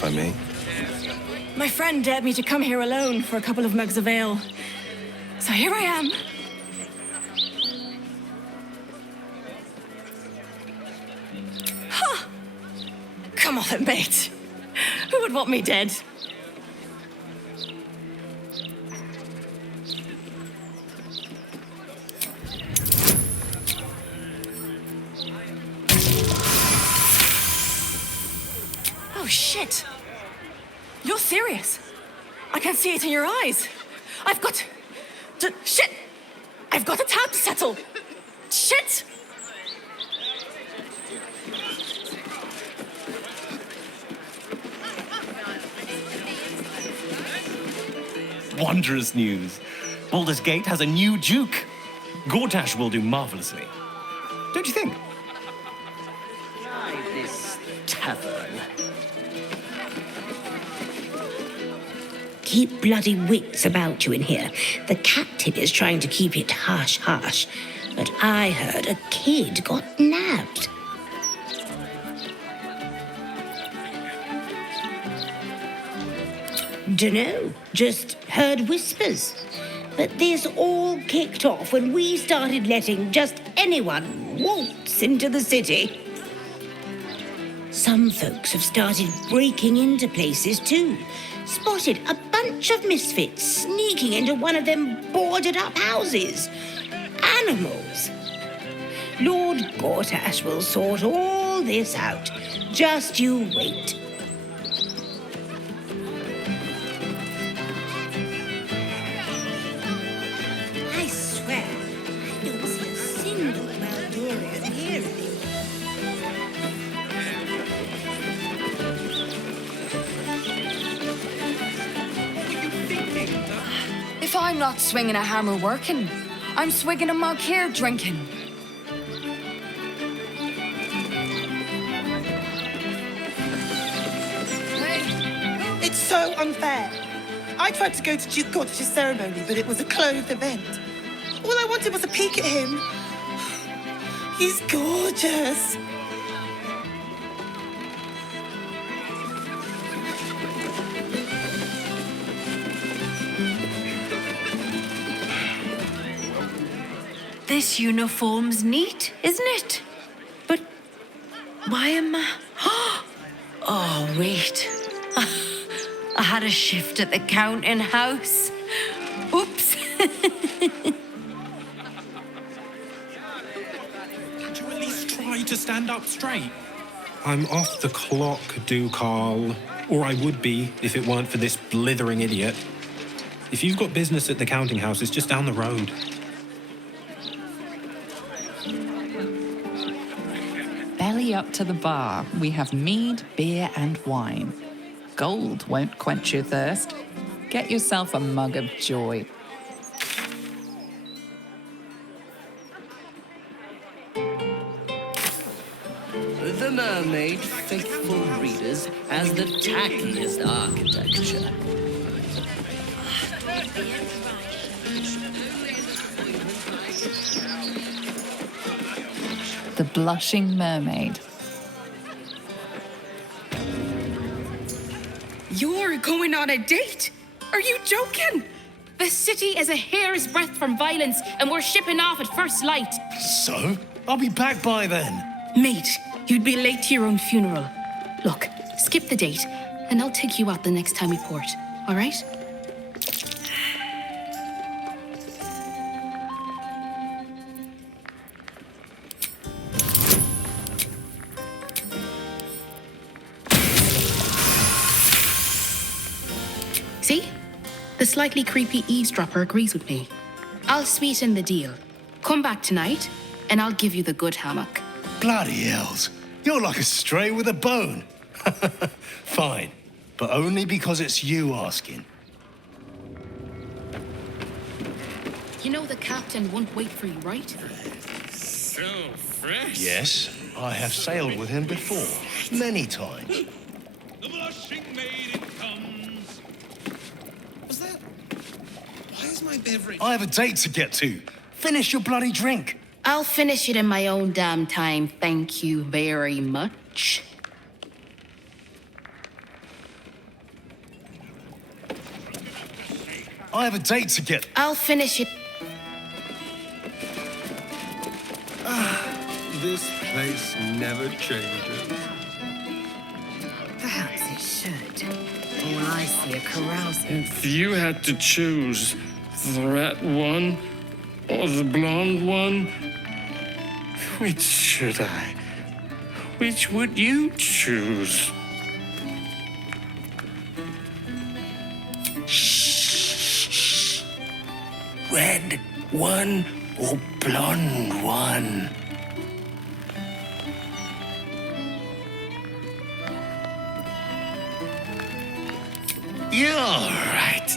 if I may. My friend dared me to come here alone for a couple of mugs of ale. So here I am. Huh. Come on then, mate. Who would want me dead? Oh, shit. You're serious. I can see it in your eyes. I've got shit! I've got a tab to settle. Shit! Wondrous news. Baldur's Gate has a new duke. Gortash will do marvelously. Don't you think? This tavern. Keep bloody wits about you in here. The captain is trying to keep it hush-hush. But I heard a kid got nabbed. Dunno, just heard whispers. But this all kicked off when we started letting just anyone waltz into the city. Some folks have started breaking into places too. Spotted a bunch of misfits sneaking into one of them boarded-up houses. Animals. Lord Gortash will sort all this out. Just you wait. I swear, I don't see a single Baldurian here anymore. If I'm not swinging a hammer working, I'm swigging a mug here drinking. It's so unfair. I tried to go to Duke Gortash's ceremony, but it was a closed event. All I wanted was a peek at him. He's gorgeous. This uniform's neat, isn't it? But why am I... Oh, wait. I had a shift at the counting house. Oops. Can't you at least try to stand up straight? I'm off the clock, Ducarl. Or I would be if it weren't for this blithering idiot. If you've got business at the counting house, it's just down the road. Belly up to the bar. We have mead, beer, and wine. Gold won't quench your thirst. Get yourself a mug of joy. The Mermaid, faithful readers, has the tackiest architecture. The Blushing Mermaid. You're going on a date? Are you joking? The city is a hair's breadth from violence, and we're shipping off at first light. So? I'll be back by then. Mate, you'd be late to your own funeral. Look, skip the date, and I'll take you out the next time we port, all right? See? The slightly creepy eavesdropper agrees with me. I'll sweeten the deal. Come back tonight, and I'll give you the good hammock. Bloody hells. You're like a stray with a bone. Fine, but only because it's you asking. You know the captain won't wait for you, right? So fresh. Yes, I have sailed with him before, many times. The blushing maiden comes. Was that... Why is my beverage... I have a date to get to. Finish your bloody drink. I'll finish it in my own damn time, thank you very much. I have a date to get. I'll finish it. This place never changes. Perhaps it should. All I see are carousing. If you had to choose the red one or the blonde one, which should I? Which would you choose? Shh. Red one or blonde one? You're right.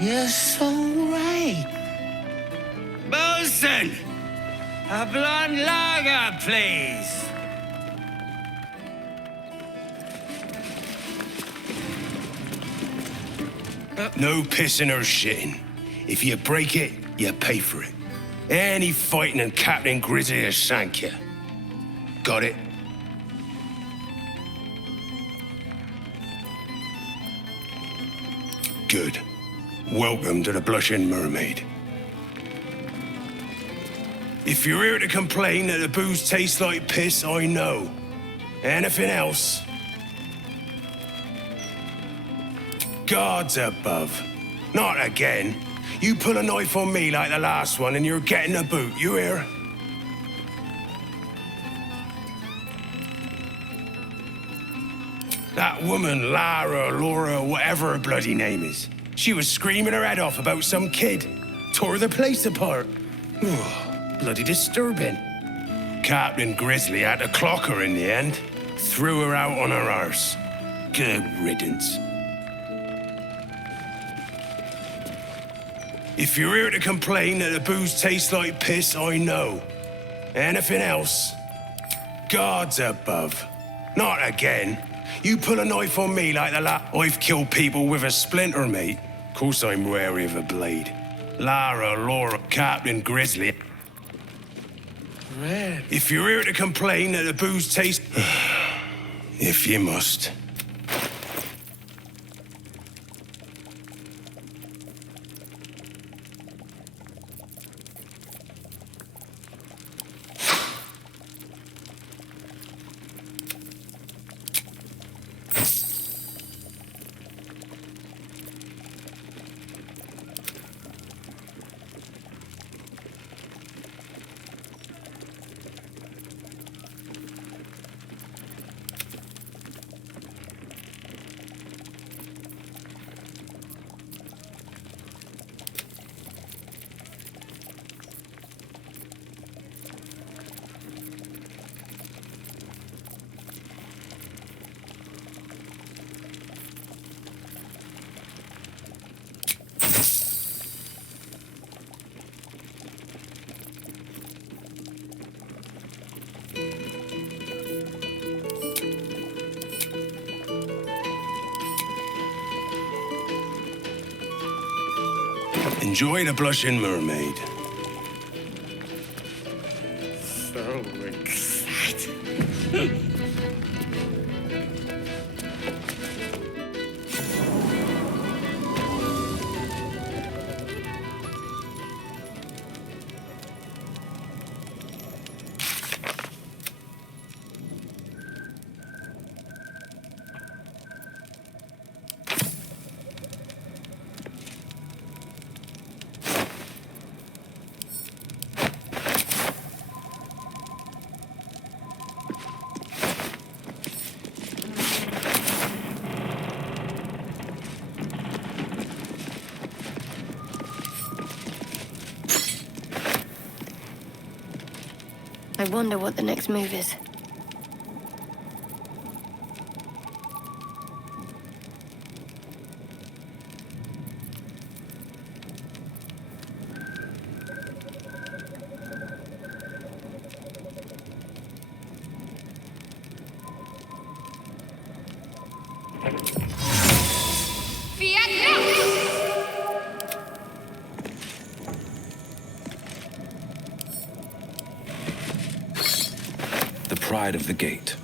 You're so right. Bosun! A blonde lager, please. No pissing or shitting. If you break it, you pay for it. Any fighting and Captain Grizzly will shank you. Got it? Good. Welcome to the Blushing Mermaid. If you're here to complain that the booze tastes like piss, I know. Anything else? Gods above. Not again. You pull a knife on me like the last one and you're getting a boot, you hear? That woman, Lara, Laura, whatever her bloody name is. She was screaming her head off about some kid. Tore the place apart. Bloody disturbing. Captain Grizzly had to clock her in the end. Threw her out on her arse. Good riddance. If you're here to complain that the booze tastes like piss, I know. Anything else? Gods above. Not again. You pull a knife on me like the I've killed people with a splinter, mate. Of course I'm wary of a blade. Lara, Laura, Captain Grizzly. Red. If you're here to complain that the booze tastes... if you must. Enjoy the Blushing Mermaid. So excited. I wonder what the next move is. Pride of the gate.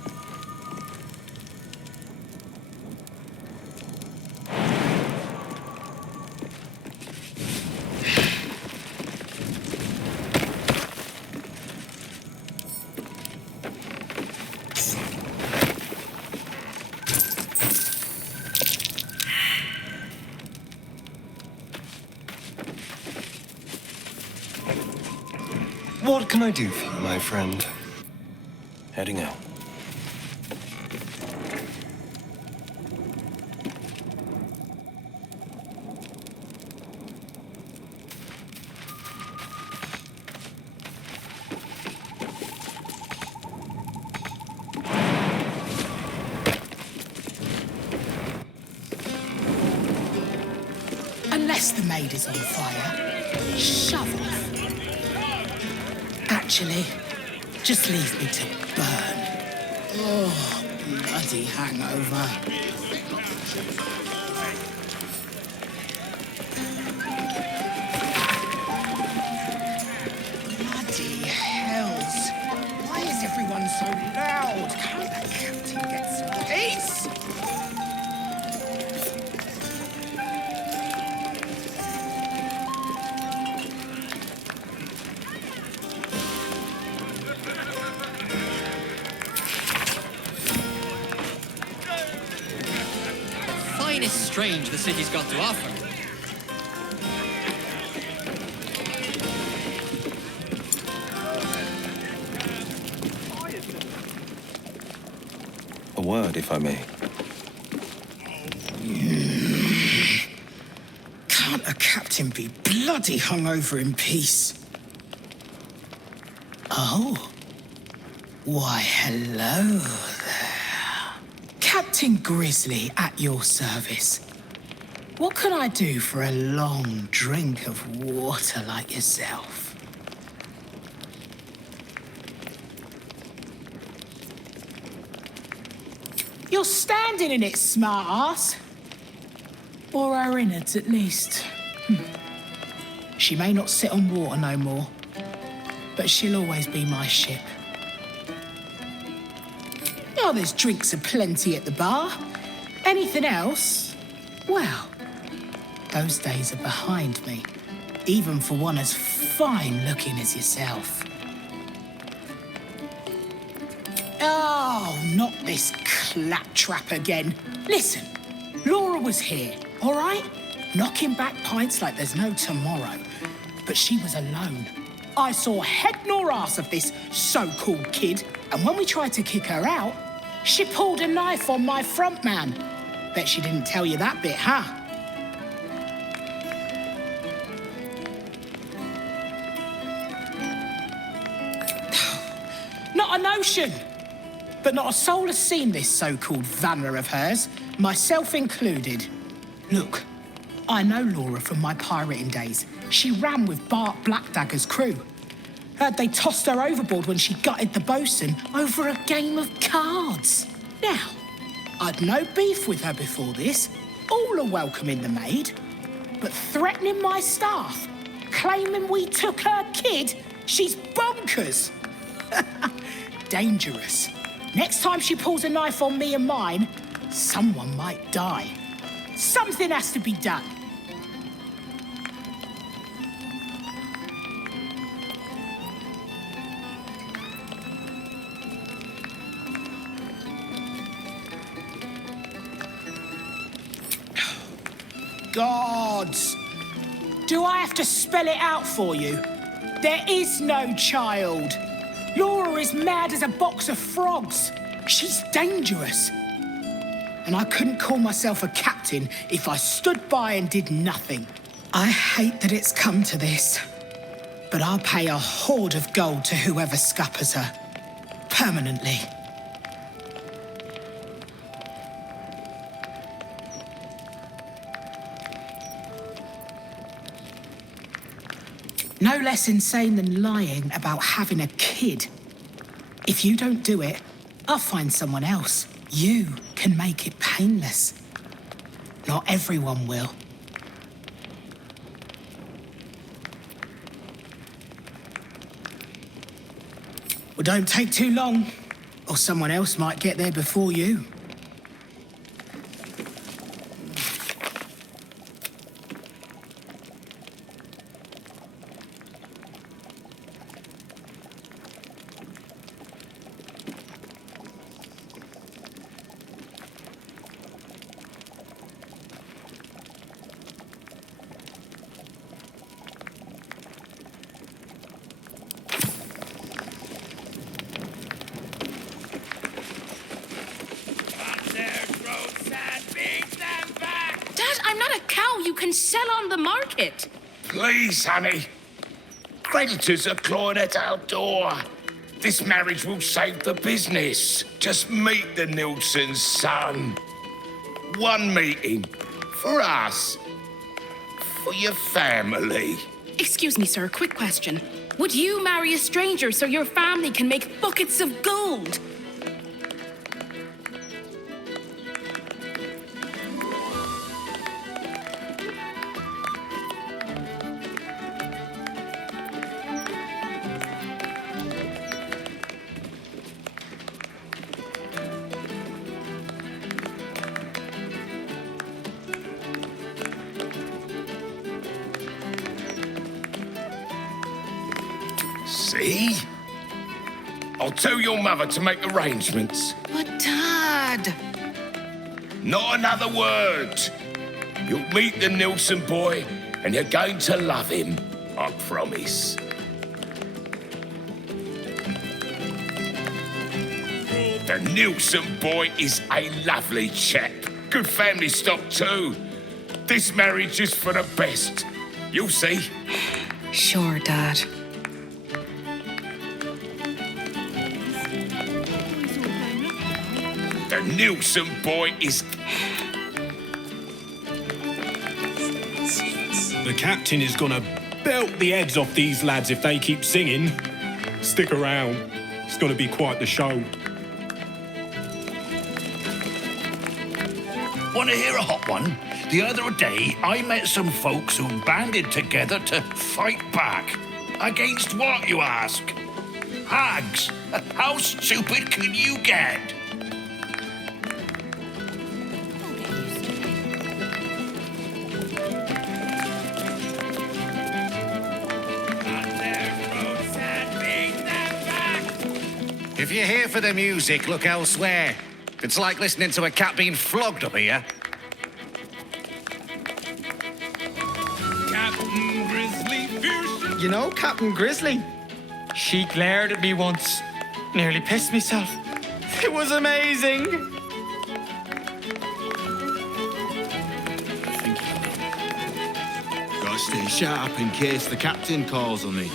can I do for you, my friend? Heading out. Unless the maid is on fire, shove off. Actually, just leave me to burn. Oh, bloody hangover. Bloody hells. Why is everyone so loud? Can't the captain get some peace? Finest strange the city's got to offer. A word, if I may. Can't a captain be bloody hungover in peace? Oh. Why, hello there. Captain Grizzly at your service. What can I do for a long drink of water like yourself? You're standing in it, smart-ass. Or her innards, at least. She may not sit on water no more, but she'll always be my ship. Oh, there's drinks aplenty at the bar. Anything else? Well, those days are behind me, even for one as fine-looking as yourself. Oh, not this claptrap again. Listen, Laura was here, all right? Knocking back pints like there's no tomorrow. But she was alone. I saw head nor ass of this so-called kid, and when we tried to kick her out, she pulled a knife on my front man. Bet she didn't tell you that bit, huh? Not a notion. But not a soul has seen this so-called vanner of hers, myself included. Look, I know Laura from my pirating days. She ran with Bart Blackdagger's crew. Heard they tossed her overboard when she gutted the bosun over a game of cards. Now, I'd no beef with her before this. All are welcoming the maid. But threatening my staff, claiming we took her kid, she's bonkers. Dangerous. Next time she pulls a knife on me and mine, someone might die. Something has to be done. Gods! Do I have to spell it out for you? There is no child. Laura is mad as a box of frogs. She's dangerous. And I couldn't call myself a captain if I stood by and did nothing. I hate that it's come to this, but I'll pay a hoard of gold to whoever scuppers her. Permanently. No less insane than lying about having a kid. If you don't do it, I'll find someone else. You can make it painless. Not everyone will. Well, don't take too long, or someone else might get there before you. you can sell on the market. Please, honey. Creditors are clawing at our door. This marriage will save the business. Just meet the Nilsson's son. One meeting. For us. For your family. Excuse me, sir, quick question. Would you marry a stranger so your family can make buckets of gold? See? I'll tell your mother to make arrangements. But, Dad... Not another word. You'll meet the Nilsson boy, and you're going to love him. I promise. The Nilsson boy is a lovely chap. Good family stock, too. This marriage is for the best. You'll see. Sure, Dad. The Nilsson boy is... The captain is gonna belt the heads off these lads if they keep singing. Stick around. It's gonna be quite the show. Want to hear a hot one? The other day, I met some folks who banded together to fight back. Against what, you ask? Hags. How stupid can you get? If you're here for the music, look elsewhere. It's like listening to a cat being flogged up here. Captain Grizzly Fierce. You know Captain Grizzly? She glared at me once. Nearly pissed myself. It was amazing. Gotta stay sharp in case the captain calls on me.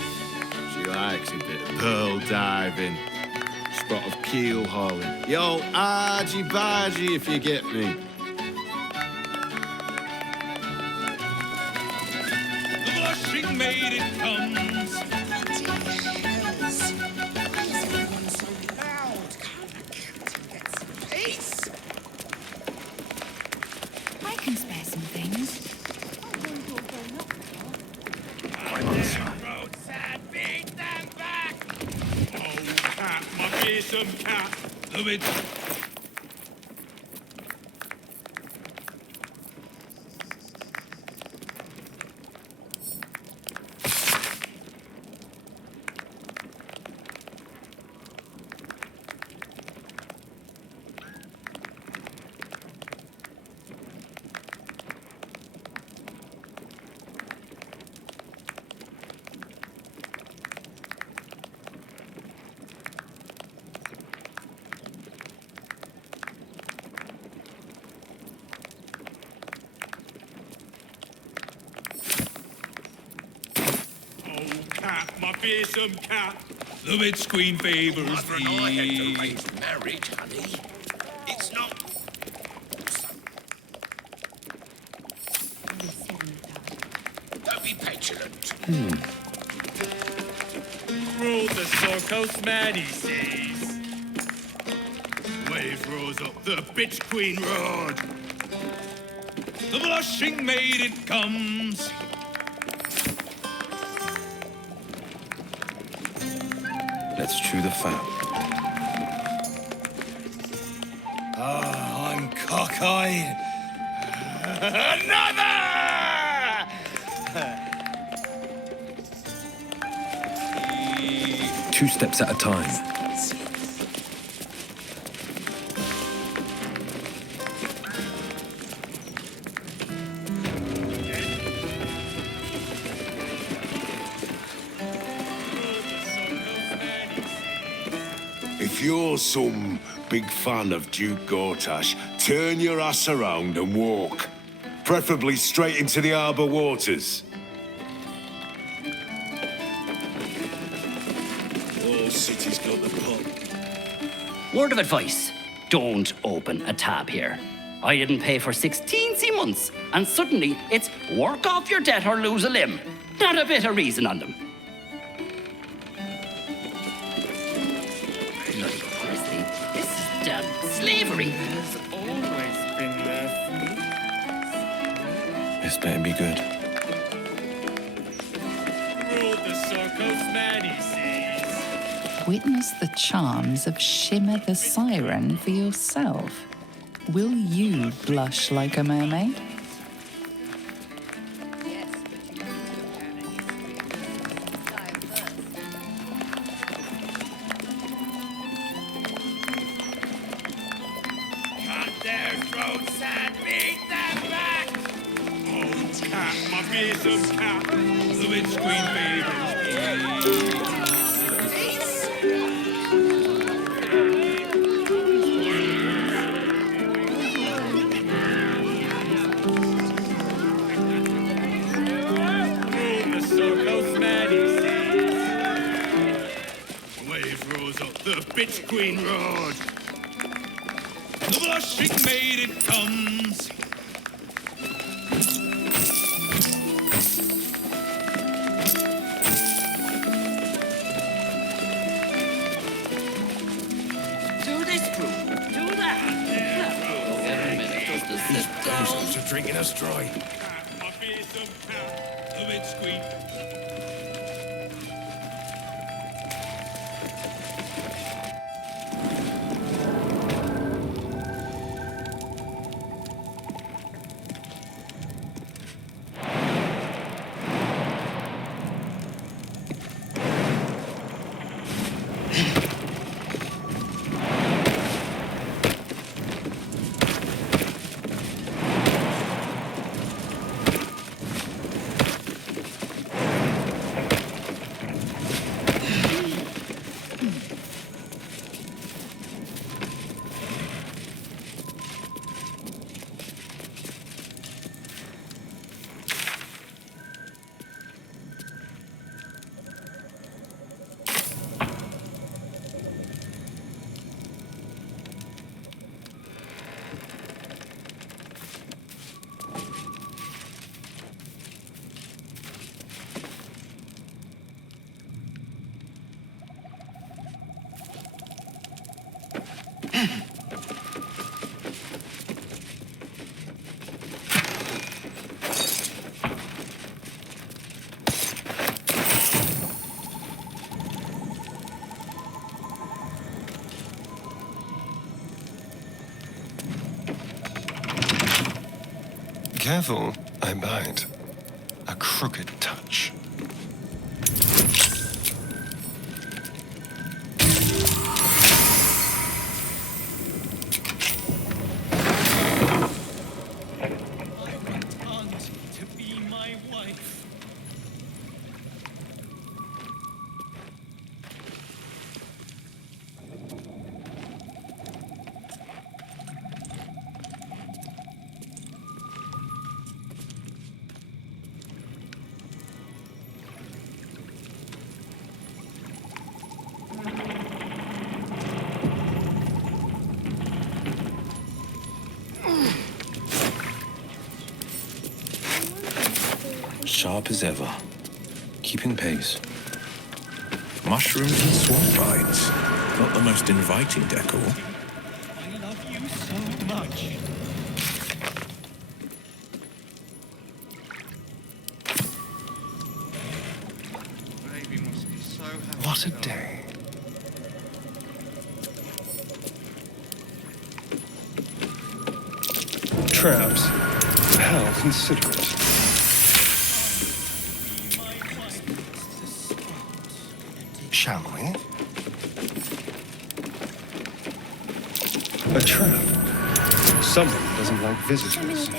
She likes a bit of pearl diving. Spot of keel hauling. Yo, argy-bargy, if you get me. The blushing maiden comes. Why is everyone so loud? Can't the captain get some peace? I can spare some things. Some cat. Love it. My fearsome cat. Love its queen favours me. Mother and I had to arrange marriage, honey. It's not... Don't be petulant. Roll the Sorkos man, he says. Wave rose up the bitch queen road. The blushing maiden comes. Let's chew the fat. Ah, I'm cockeyed. Another! 2 steps at a time. If you're some big fan of Duke Gortash, turn your ass around and walk. Preferably straight into the harbour waters. All city's got the pot. Word of advice, don't open a tab here. I didn't pay for 16 months, and suddenly it's work off your debt or lose a limb. Not a bit of reason on them. Bloody Grizzly, this is damn slavery. Has always been there. This better be good. Rule the circles, man, he says. Witness the charms of Shimmer the Siren for yourself. Will you blush like a mermaid? Cut their throats and beat them back! Oh, cat, my fearsome cat. The witch queen The bitch queen roared. The blushing maiden comes. Do this, crew. Do that. Every minute just to sit down. Those are drinking us dry. My fearsome cat. The witch queen. Careful, I bite. A crooked touch. Auntie to be my wife. Sharp as ever. Keeping pace. Mushrooms and swamp vines. Not the most inviting decor. I love you so much. Baby must be so happy. What a day. Traps. How considerate. Shall we? A trap. Someone doesn't like visitors.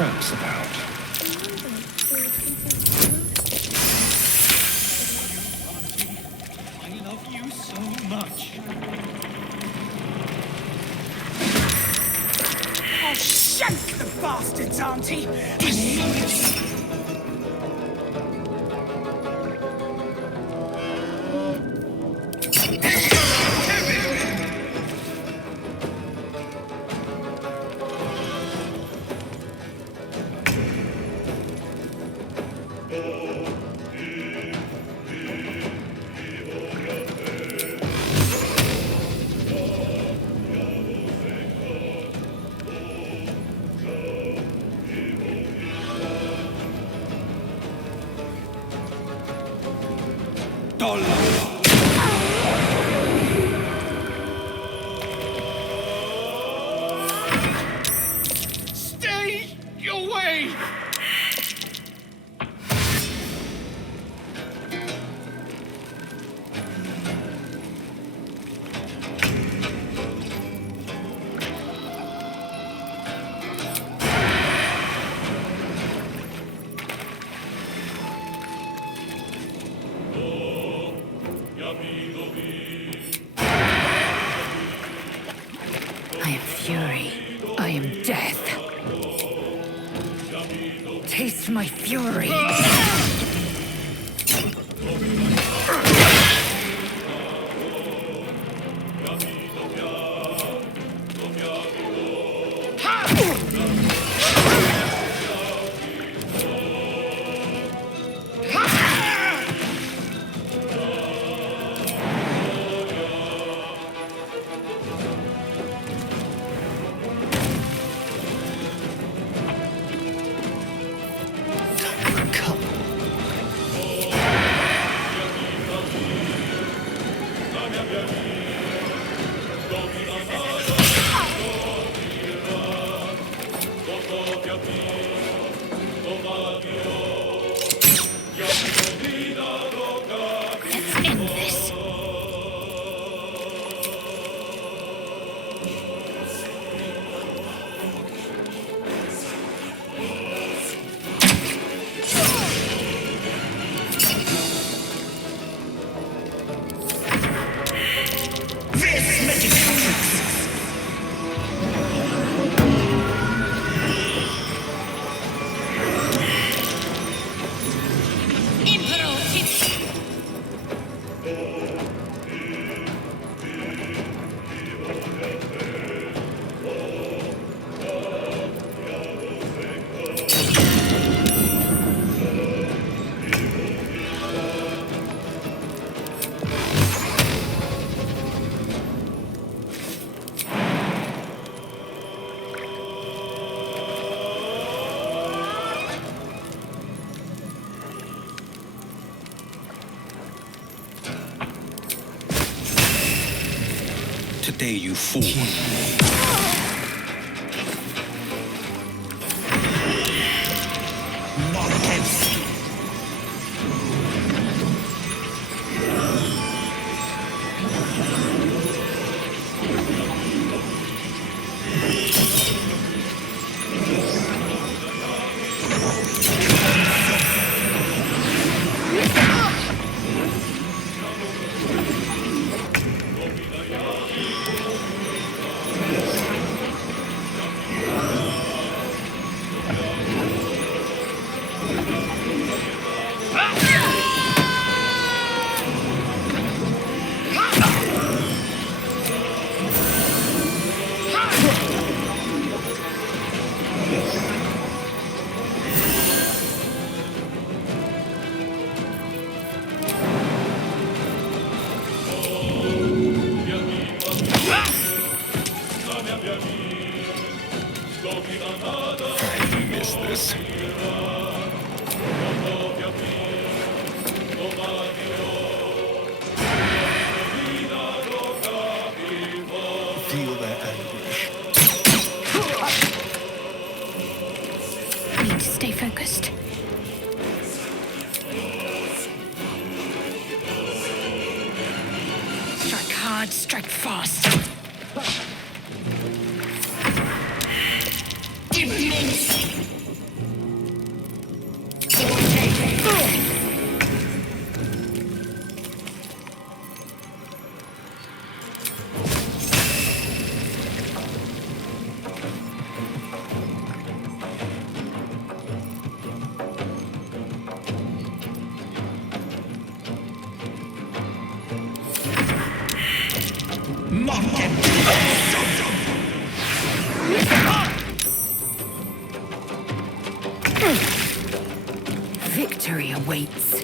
traps about? I love you so much. Oh, shank the bastards, Auntie! Stay your way! I am fury. I am death. Taste my fury. Let's end this. Today you fool. I miss this. Feel their anguish. Need to stay focused. Strike hard, strike fast. Victory awaits.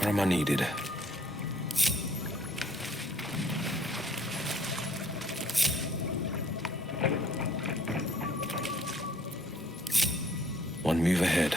Where am I needed? One move ahead.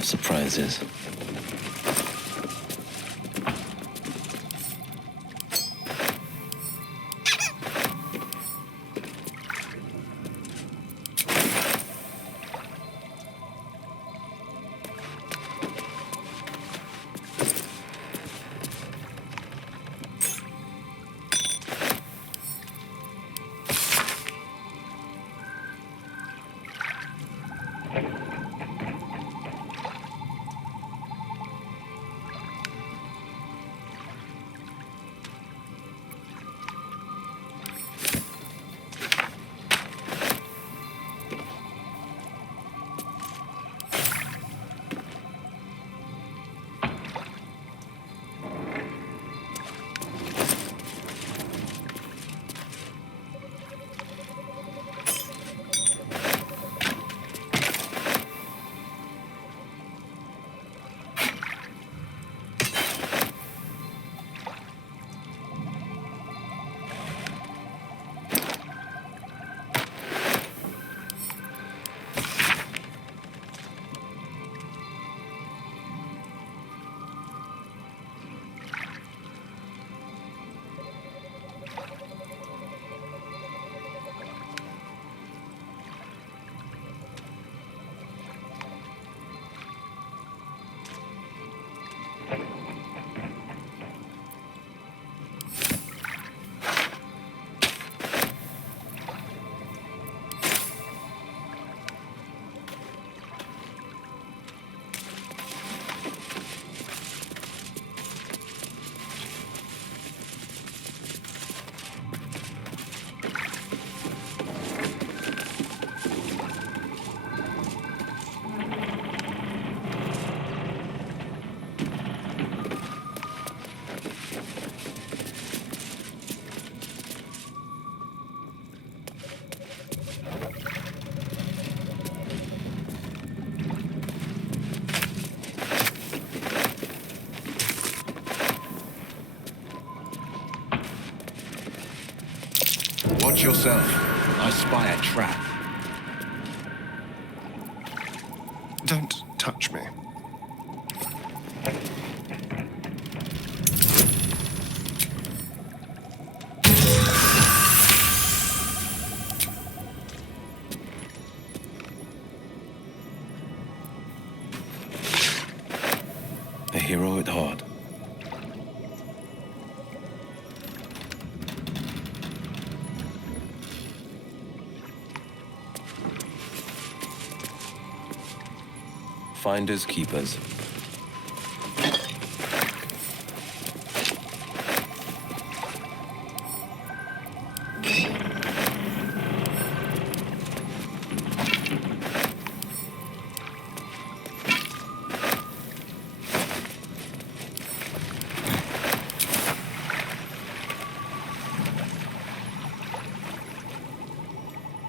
Surprises. Watch yourself. I spy a trap. Don't touch me. A hero at heart. Finders keepers.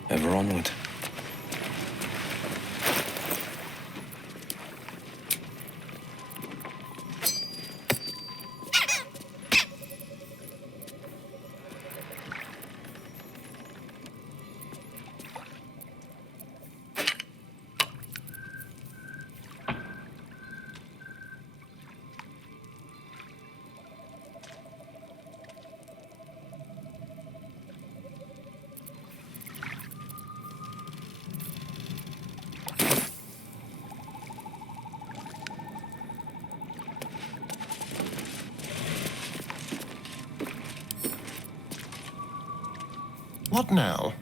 Ever onward. What now?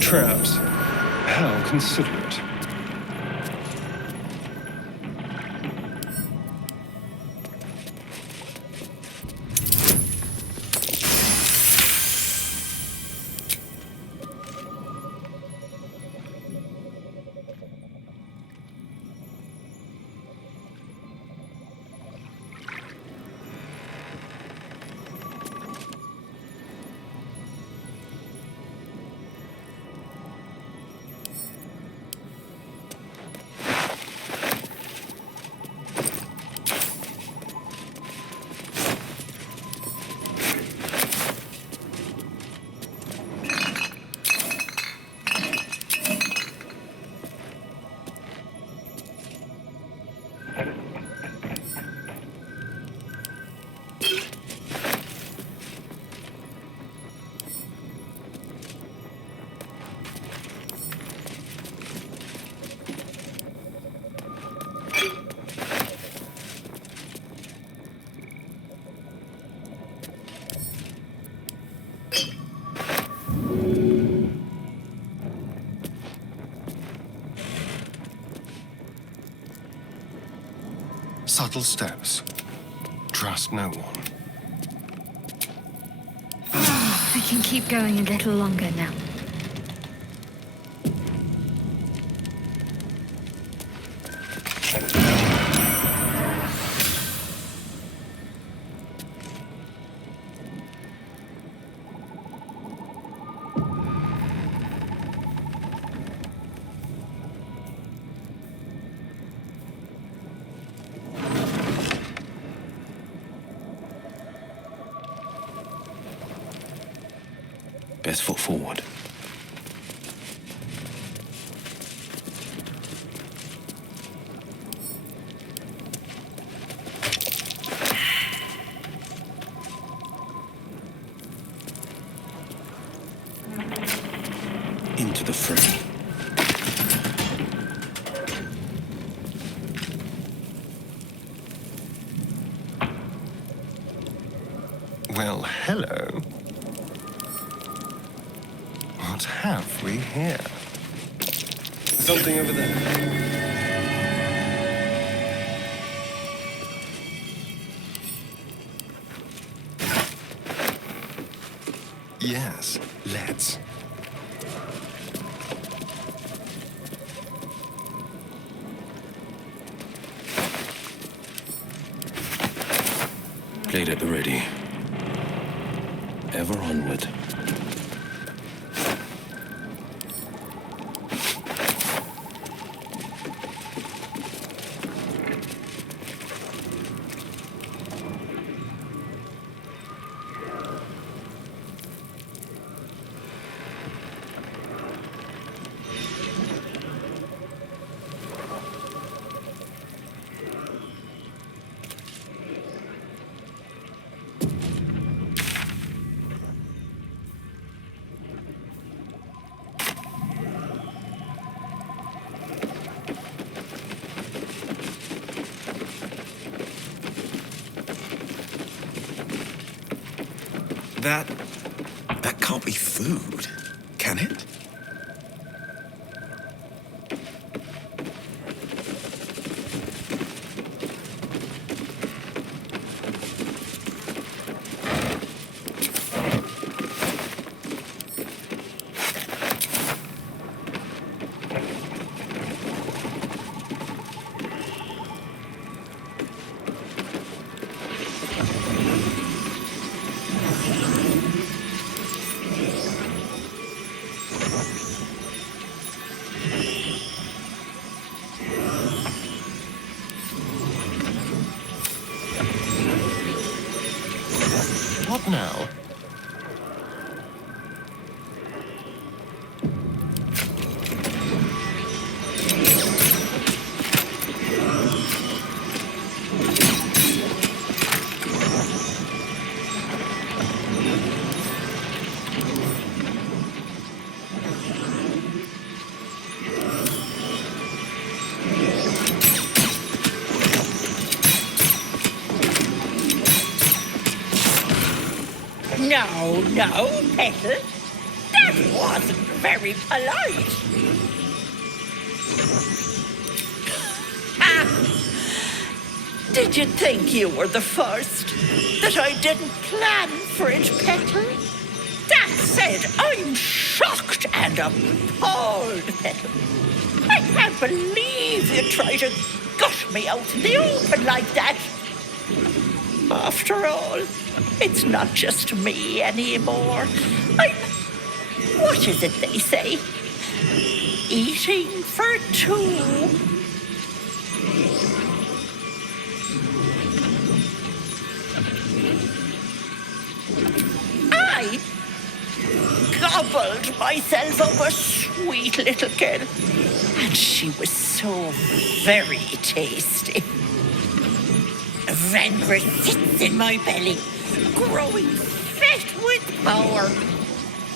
Traps. How considerate. Subtle steps. Trust no one. I can keep going a little longer now. Best foot forward. Into the fray. Well, hello. What have we here? Something over there. Yes, let's. Blade at the ready. Ever onward. That can't be food, can it? What now? No, Ethel. That wasn't very polite. Did you think you were the first? That I didn't plan for it, Petal? That said, I'm shocked and appalled, Petal. I can't believe you tried to gut me out in the open like that. After all, it's not just me anymore. What is it they say? Eating for two. I gobbled myself up a sweet little girl, and she was so very tasty. Vendor sits in my belly, growing fat with power.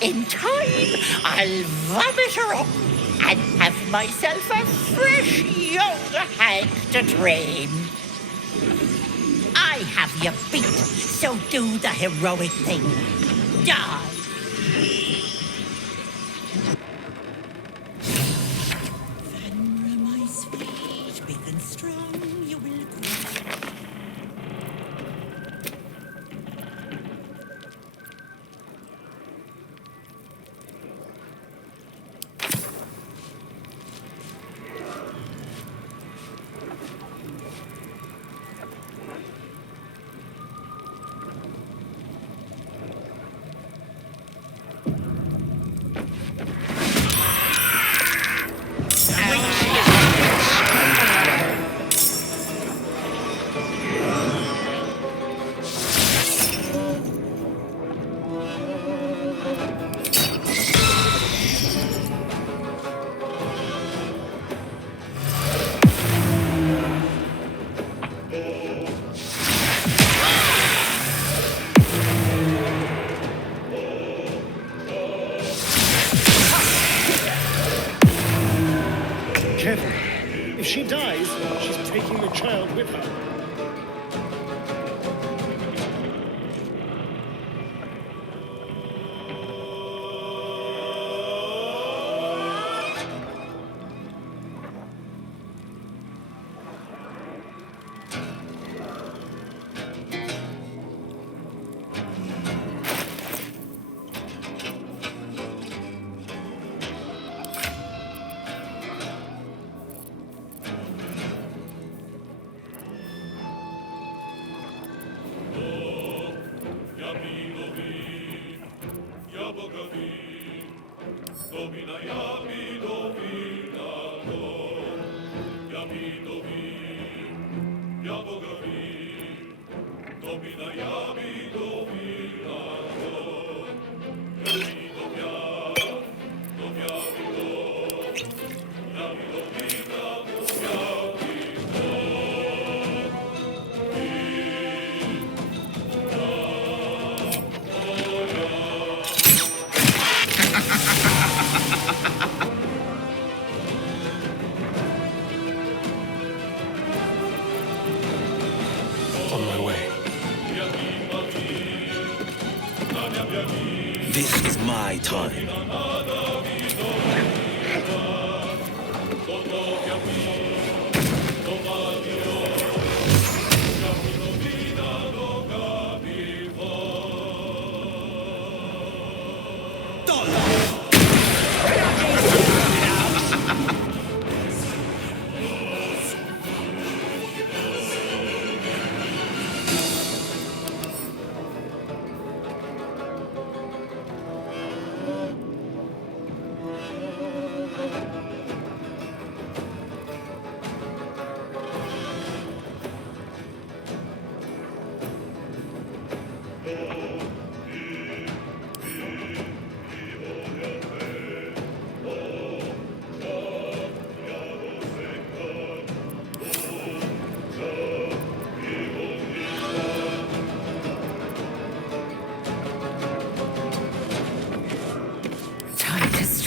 In time, I'll vomit her up and have myself a fresh young hag to train. I have you beat, so do the heroic thing. Die. Venra, my sweet, big and strong, you will grow. Careful. If she dies, she's taking the child with her. On my way. is my time.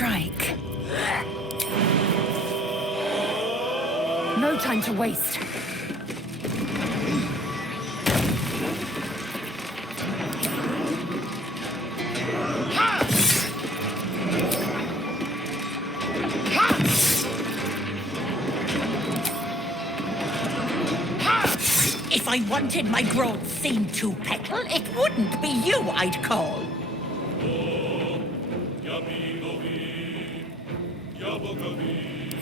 Strike. No time to waste. If I wanted my growth seen to petal, it wouldn't be you I'd call.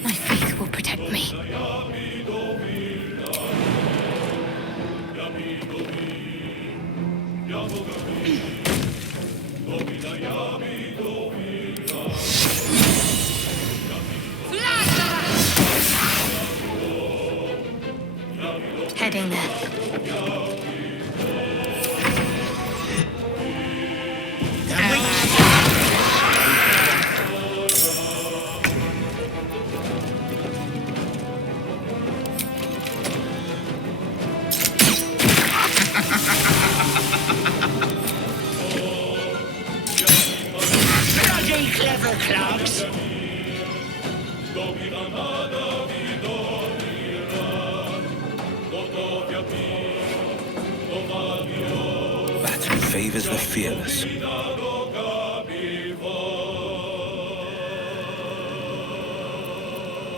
My faith will protect me. Heading there. Bloody clever clogs. Battle favors the fearless.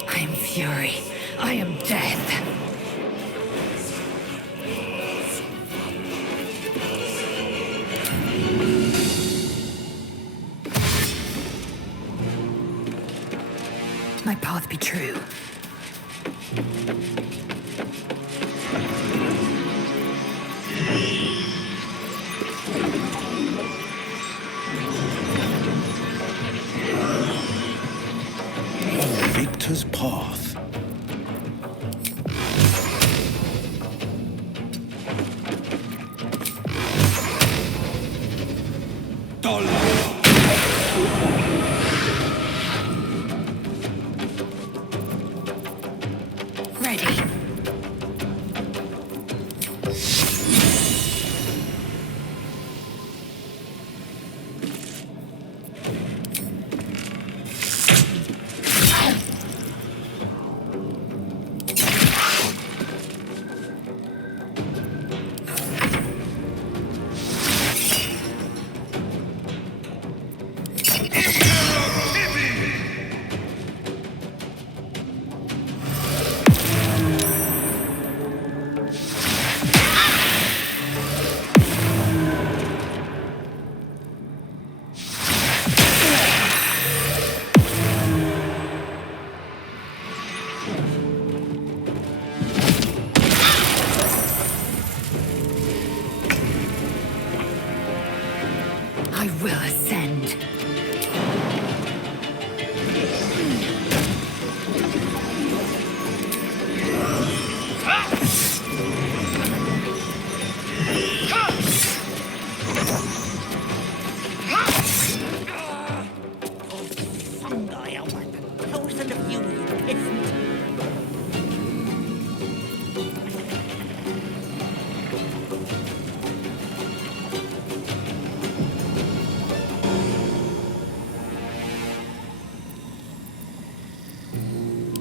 I am fury. I am death. My path be true. Victor's path. Ready. I will ascend. Fungi are worth 1,000 of you, you peasant.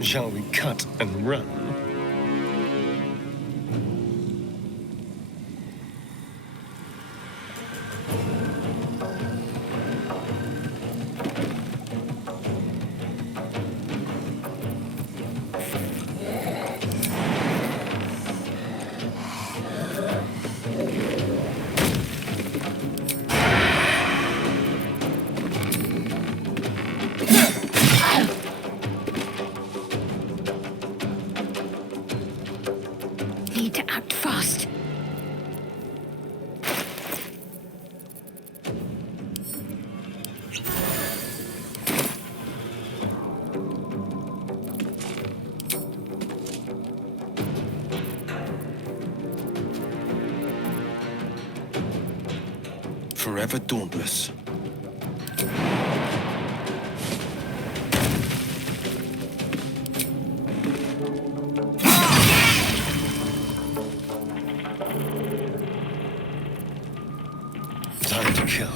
Shall we cut and run? forever dauntless. Time to kill.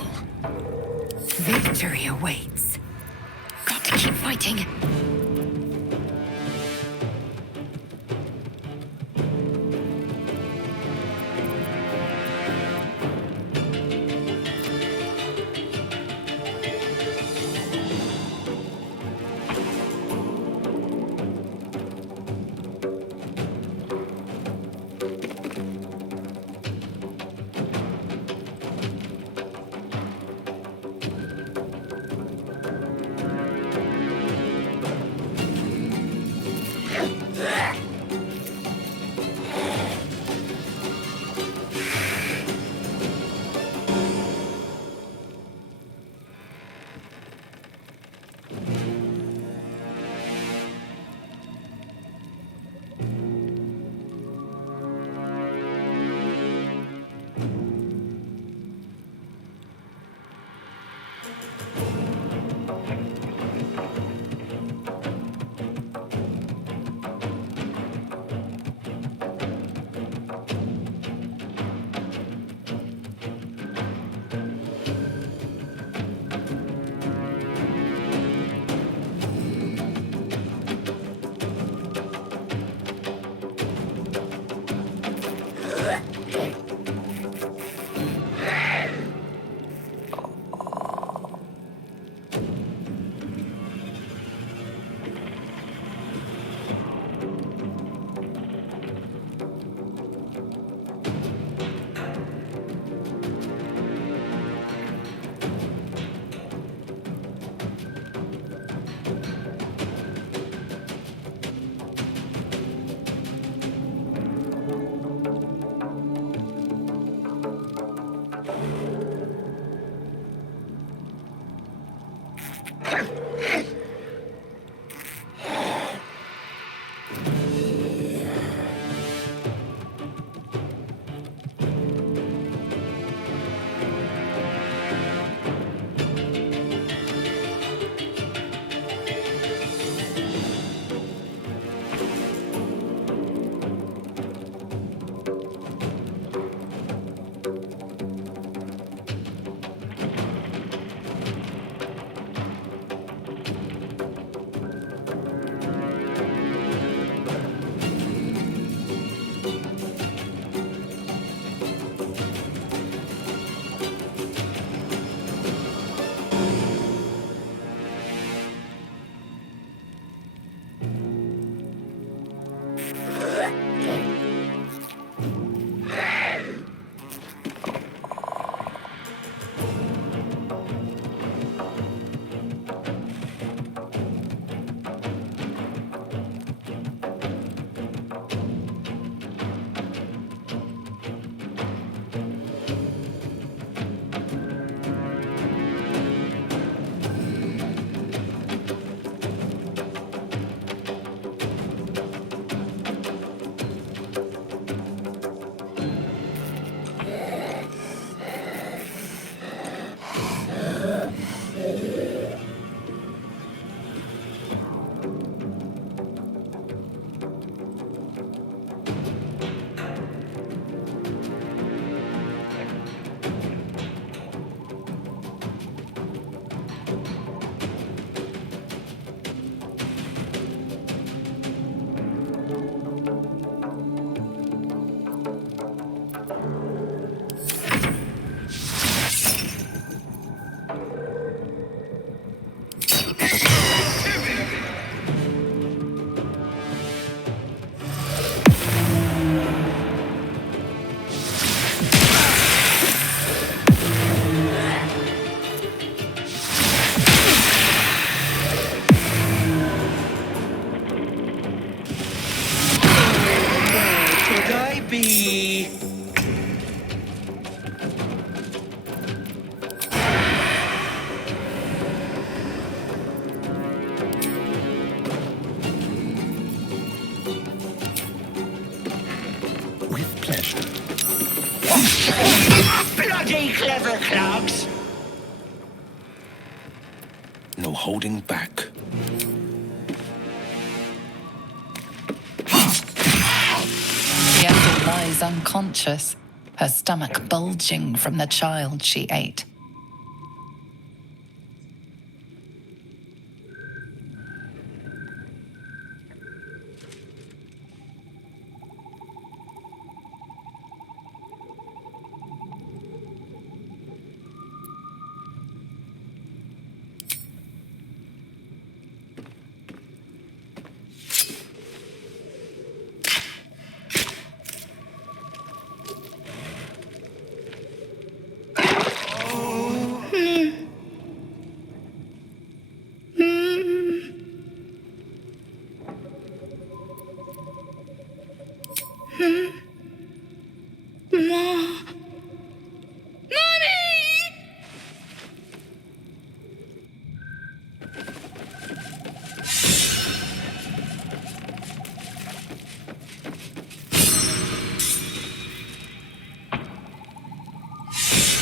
Victory awaits. Got to keep fighting. clogs. No holding back. Ethel lies unconscious, her stomach bulging from the child she ate.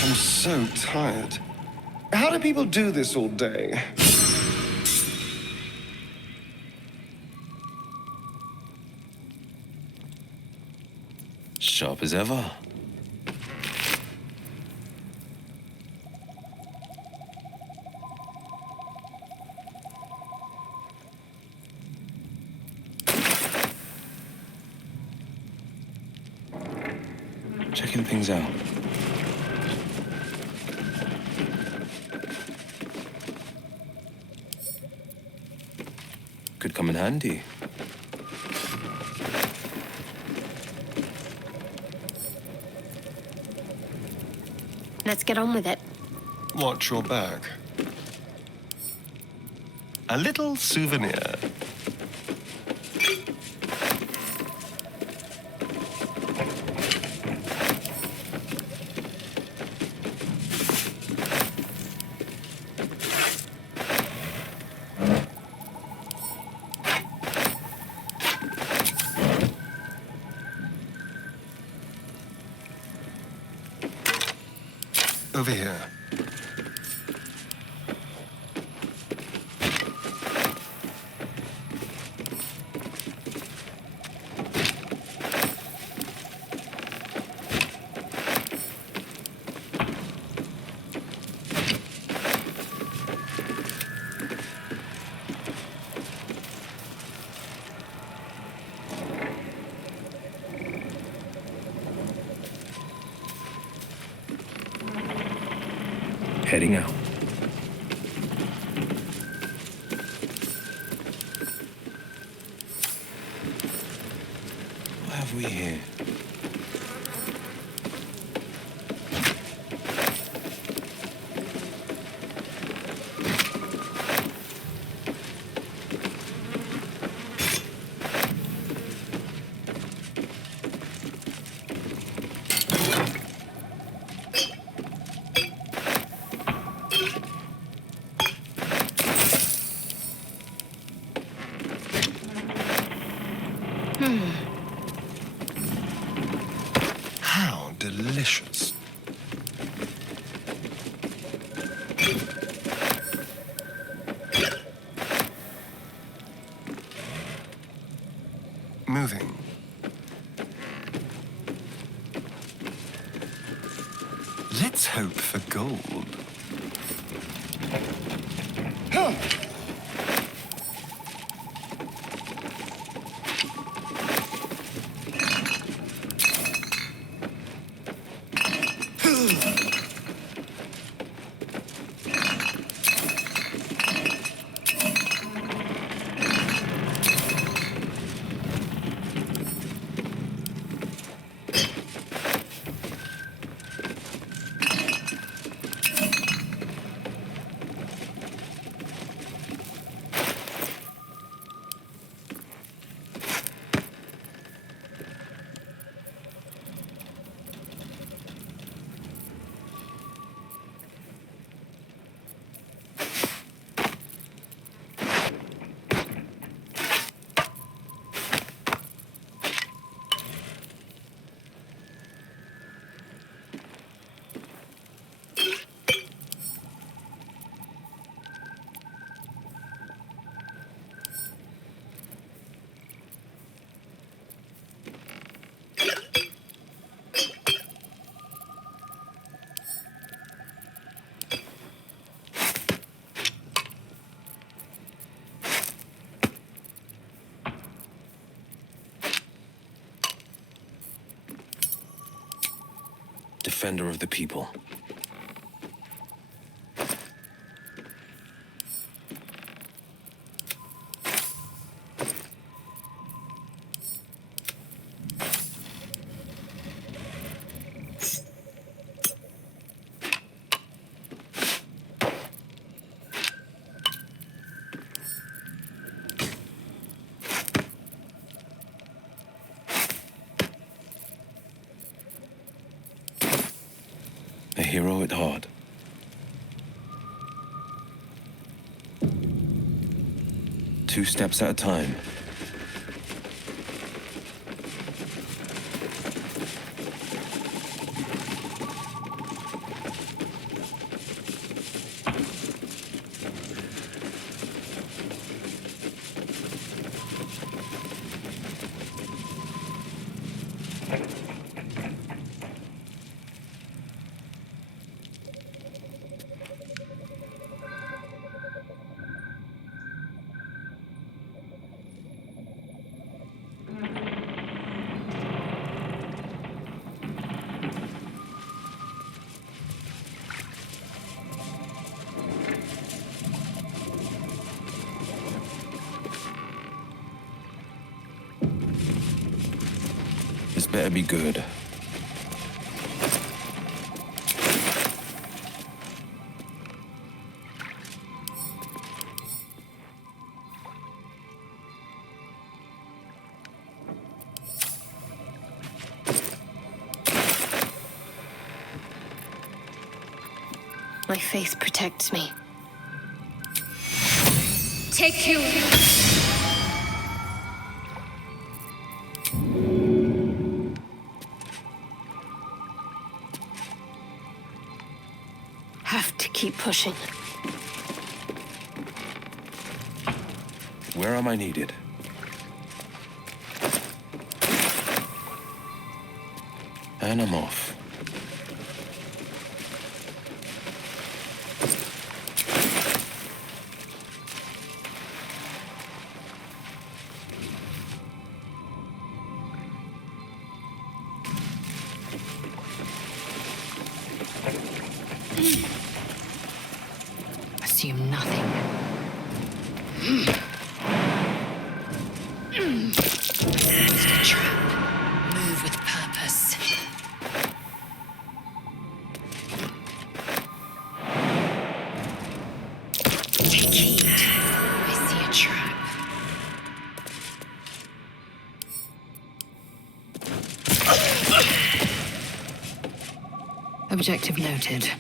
I'm so tired. How do people do this all day? Sharp as ever. Checking things out. Could come in handy. Let's get on with it. Watch your back. A little souvenir. Over here. Heading out. What have we here? How delicious. Moving. Let's hope for gold. defender of the people. A hero at heart. Two steps at a time. This better be good. My faith protects me. Take you. Have to keep pushing. Where am I needed? And I'm off. Assume nothing. Set a trap. Move with purpose. Take heed. I see a trap. Objective noted.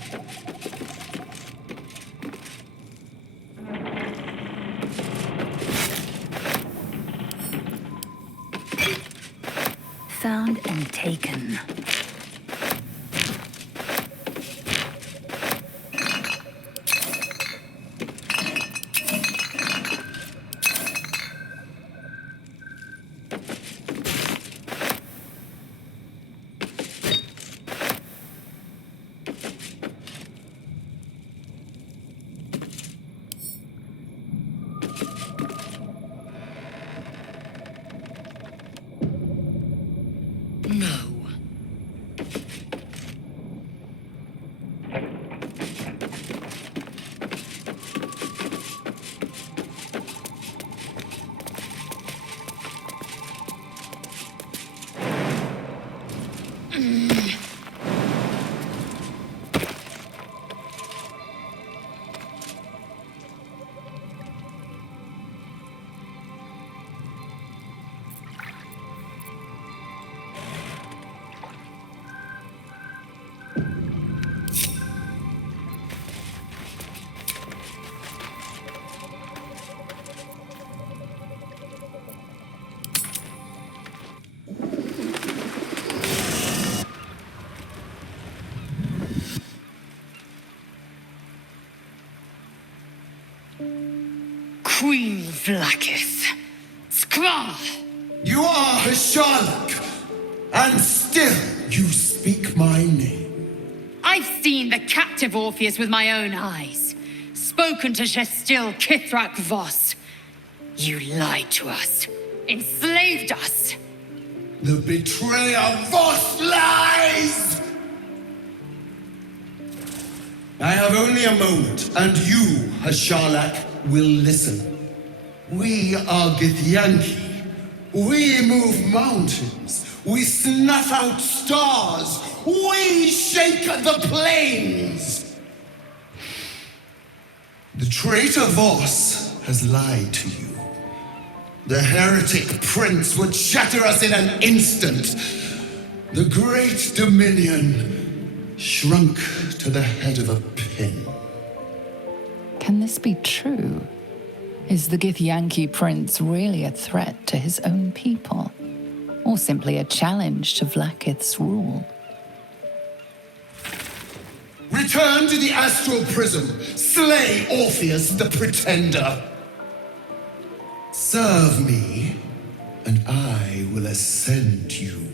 Found and taken. Queen Vlaakith. Skra! You are a Sherlock, and still you speak my name. I've seen the captive Orpheus with my own eyes. Spoken to Gestil Kithrak Voss. You lied to us. Enslaved us. The betrayer Voss lies! I have only a moment, and you, Hashalak, will listen. We are Githyanki. We move mountains. We snuff out stars. We shake the plains. The traitor Voss has lied to you. The heretic prince would shatter us in an instant. The great dominion shrunk to the head of a pin. Can this be true? Is the Githyanki prince really a threat to his own people? Or simply a challenge to Vlaakith's rule? Return to the astral prism. Slay Orpheus the Pretender. Serve me, and I will ascend you.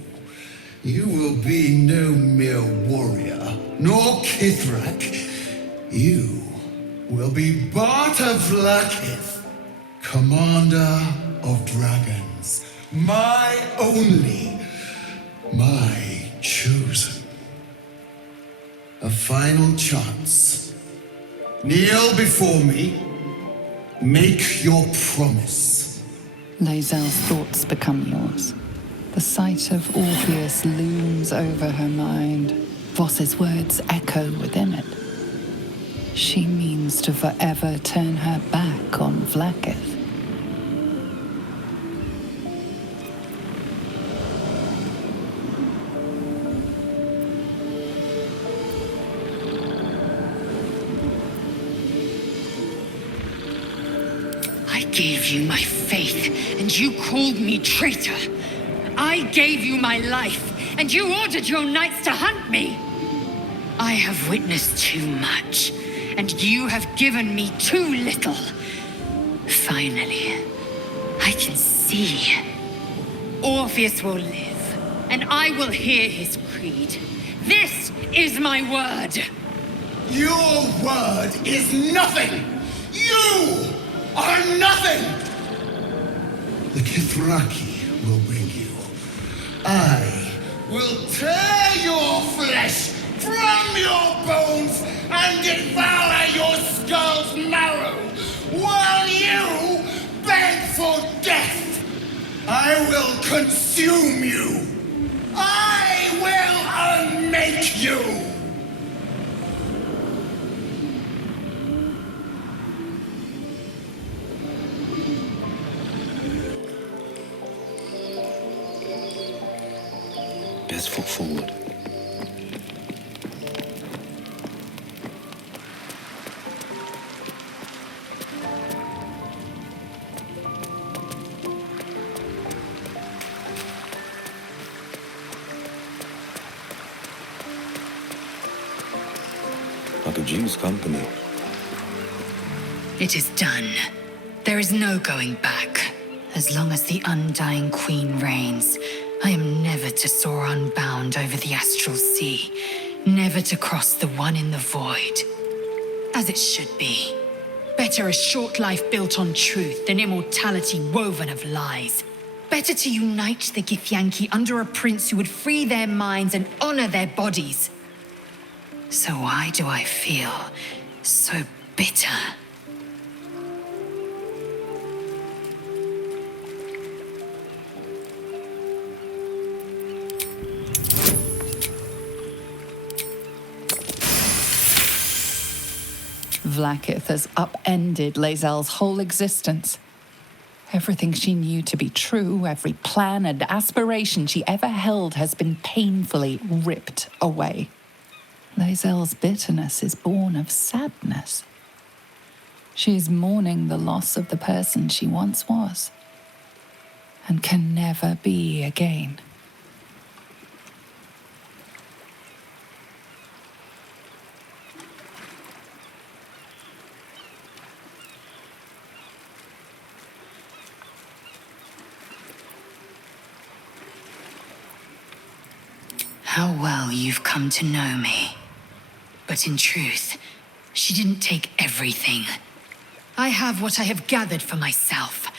You will be no mere warrior, nor Kithrak. You will be Barta Vlaakith, commander of dragons. My only, my chosen. A final chance. Kneel before me. Make your promise. Lae'zel's thoughts become yours. The sight of Orpheus looms over her mind. Voss's words echo within it. She means to forever turn her back on Vlaakith. I gave you my faith, and you called me traitor. I gave you my life, and you ordered your knights to hunt me. I have witnessed too much, and you have given me too little. Finally, I can see. Orpheus will live, and I will hear his creed. This is my word. Your word is nothing! You are nothing! The Kithraki will bring you. I will tear your flesh from your bones and devour your skull's marrow while you beg for death. I will consume you. I will unmake you. Best foot forward. I could use company. It is done. There is no going back. As long as the undying queen reigns, I am never to soar unbound over the astral sea, never to cross the one in the void. As it should be. Better a short life built on truth than immortality woven of lies. Better to unite the Githyanki under a prince who would free their minds and honor their bodies. So why do I feel so bitter? Vlaakith has upended Lae'zel's whole existence. Everything she knew to be true, every plan and aspiration she ever held has been painfully ripped away. Lae'zel's bitterness is born of sadness. She is mourning the loss of the person she once was, and can never be again. How well you've come to know me. But in truth, she didn't take everything. I have what I have gathered for myself.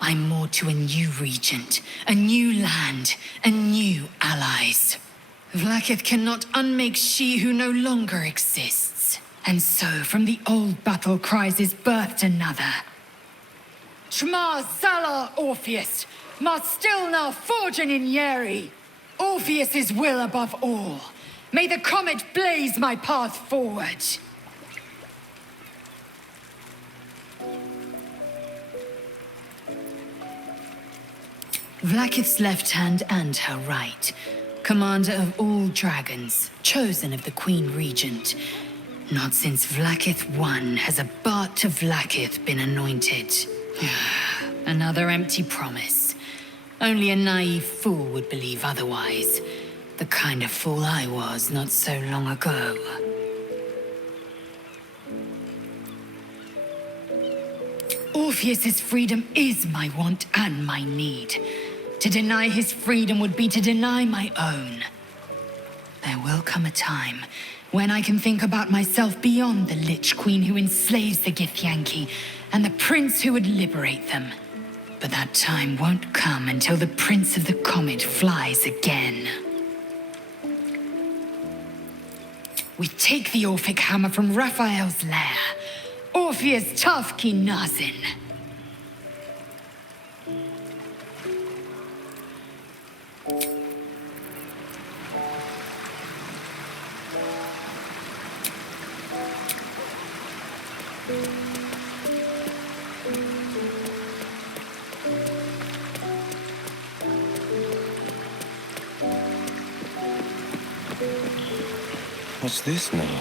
I'm more to a new regent, a new land, and new allies. Vlaakith cannot unmake she who no longer exists. And so from the old battle cries is birthed another. Shma Salar Orpheus, Ma Stilna Forgin in Yeri. Orpheus's will above all. May the comet blaze my path forward. Vlaakith's left hand and her right. Commander of all dragons, chosen of the Queen Regent. Not since Vlaakith I has a Bart to Vlaakith been anointed. Another empty promise. Only a naive fool would believe otherwise. The kind of fool I was not so long ago. Orpheus's freedom is my want and my need. To deny his freedom would be to deny my own. There will come a time when I can think about myself beyond the Lich Queen who enslaves the Githyanki and the prince who would liberate them. But that time won't come until the Prince of the Comet flies again. We take the Orphic hammer from Raphael's lair. Orpheus Tafki Nazin. What's this now?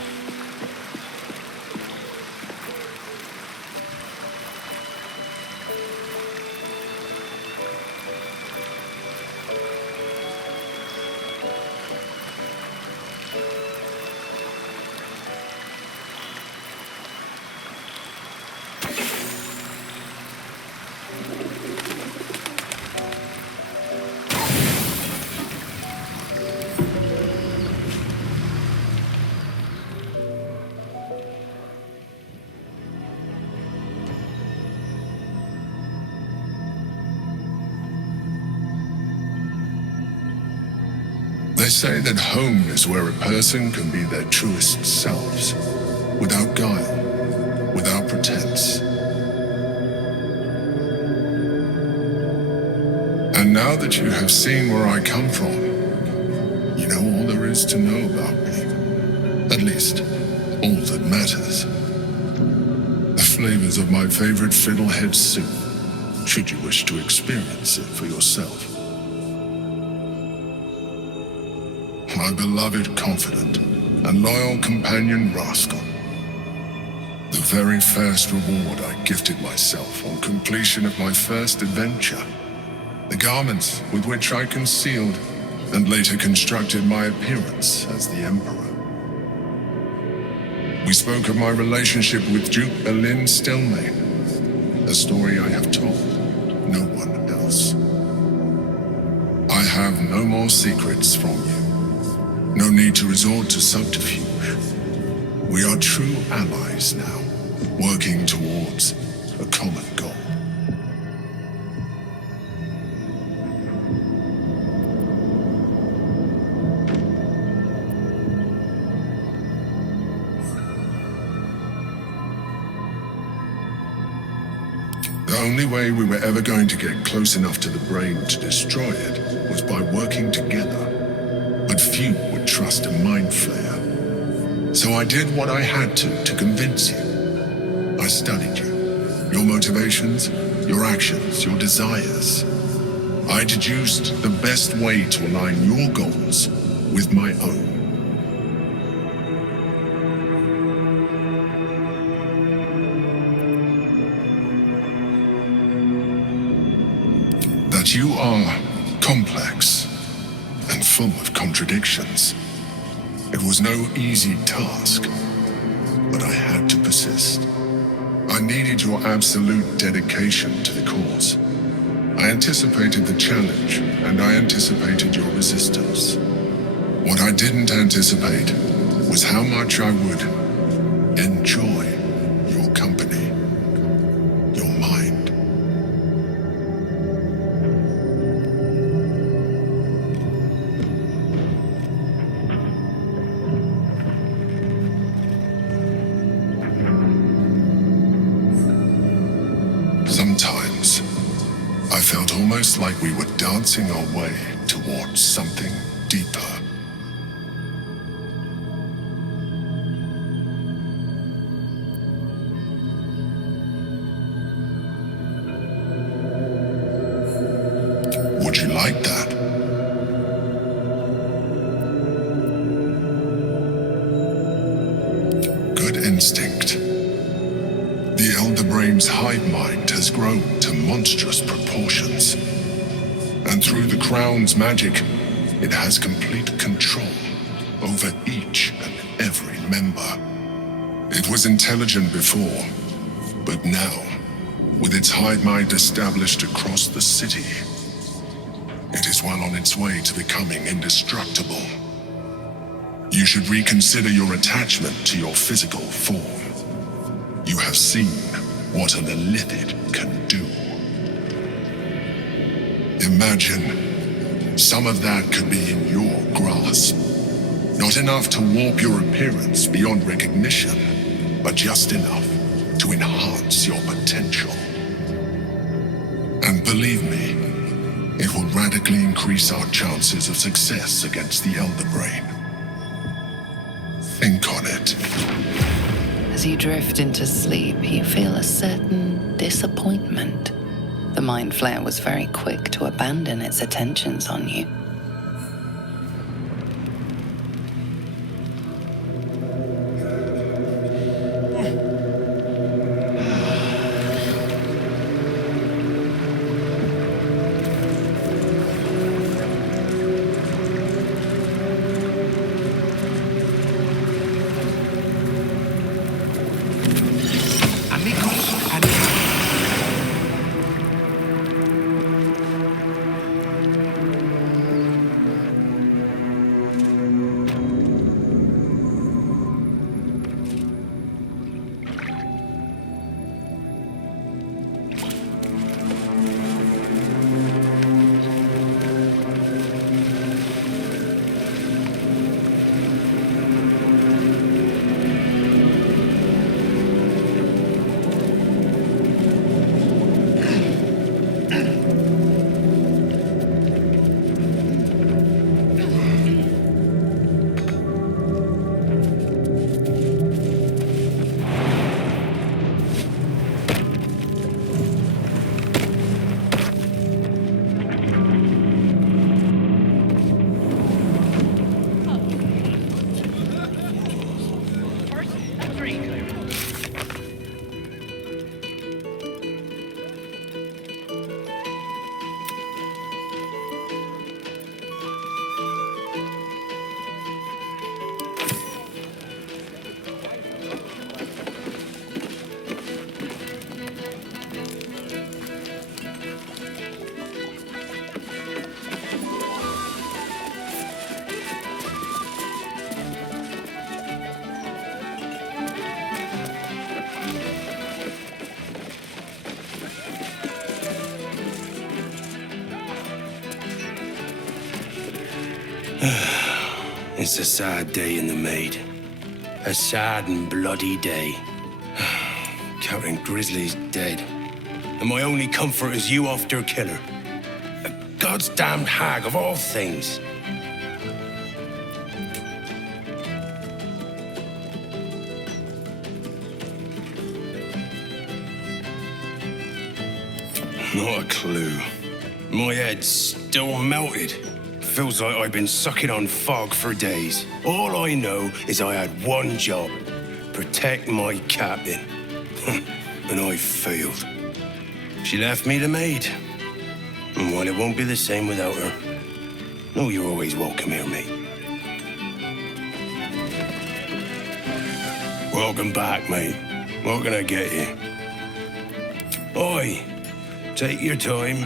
They say that home is where a person can be their truest selves, without guile, without pretense. And now that you have seen where I come from, you know all there is to know about me. At least, all that matters. The flavors of my favorite fiddlehead soup, should you wish to experience it for yourself. My beloved confidant and loyal companion Rascal. The very first reward I gifted myself on completion of my first adventure. The garments with which I concealed and later constructed my appearance as the Emperor. We spoke of my relationship with Duke Balin Stelmane, a story I have told no one else. I have no more secrets from you. No need to resort to subterfuge. We are true allies now, working towards a common goal. The only way we were ever going to get close enough to the brain to destroy it was by working together. But few would trust a mind flayer. So I did what I had to convince you. I studied you, your motivations, your actions, your desires. I deduced the best way to align your goals with my own. That you are complex and full of contradictions. It was no easy task, but I had to persist. I needed your absolute dedication to the cause. I anticipated the challenge, and I anticipated your resistance. What I didn't anticipate was how much I would enjoy your company, your mind. felt almost like we were dancing our way towards something deeper. Would you like that? Good instinct. The Elder Brain's hive mind has grown to monstrous proportions. And through the Crown's magic, it has complete control over each and every member. It was intelligent before, but now, with its hive mind established across the city, it is well on its way to becoming indestructible. You should reconsider your attachment to your physical form. You have seen what an Illithid can do. Imagine some of that could be in your grasp. Not enough to warp your appearance beyond recognition, but just enough to enhance your potential. And believe me, it will radically increase our chances of success against the Elder Brain. Think on it. As you drift into sleep, you feel a certain disappointment. The Mind Flayer was very quick to abandon its attentions on you. It's a sad day in the Maid. A sad and bloody day. Captain Grizzly's dead. And my only comfort is you off to kill her. A God's damned hag of all things. Not a clue. My head's still melted. Feels like I've been sucking on fog for days. All I know is I had one job. Protect my captain. And I failed. She left me the Maid. And while it won't be the same without her, no, you're always welcome here, mate. Welcome back, mate. What can I get you? Oi, take your time.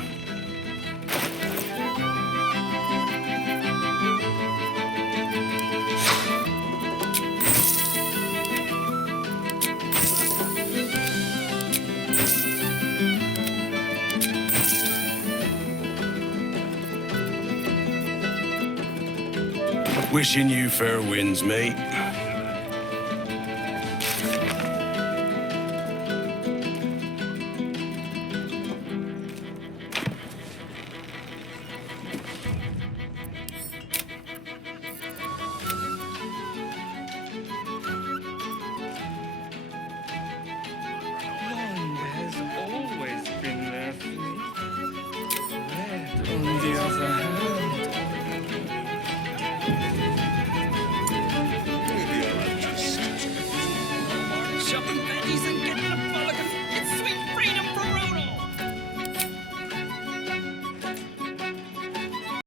Wishing you fair winds, mate.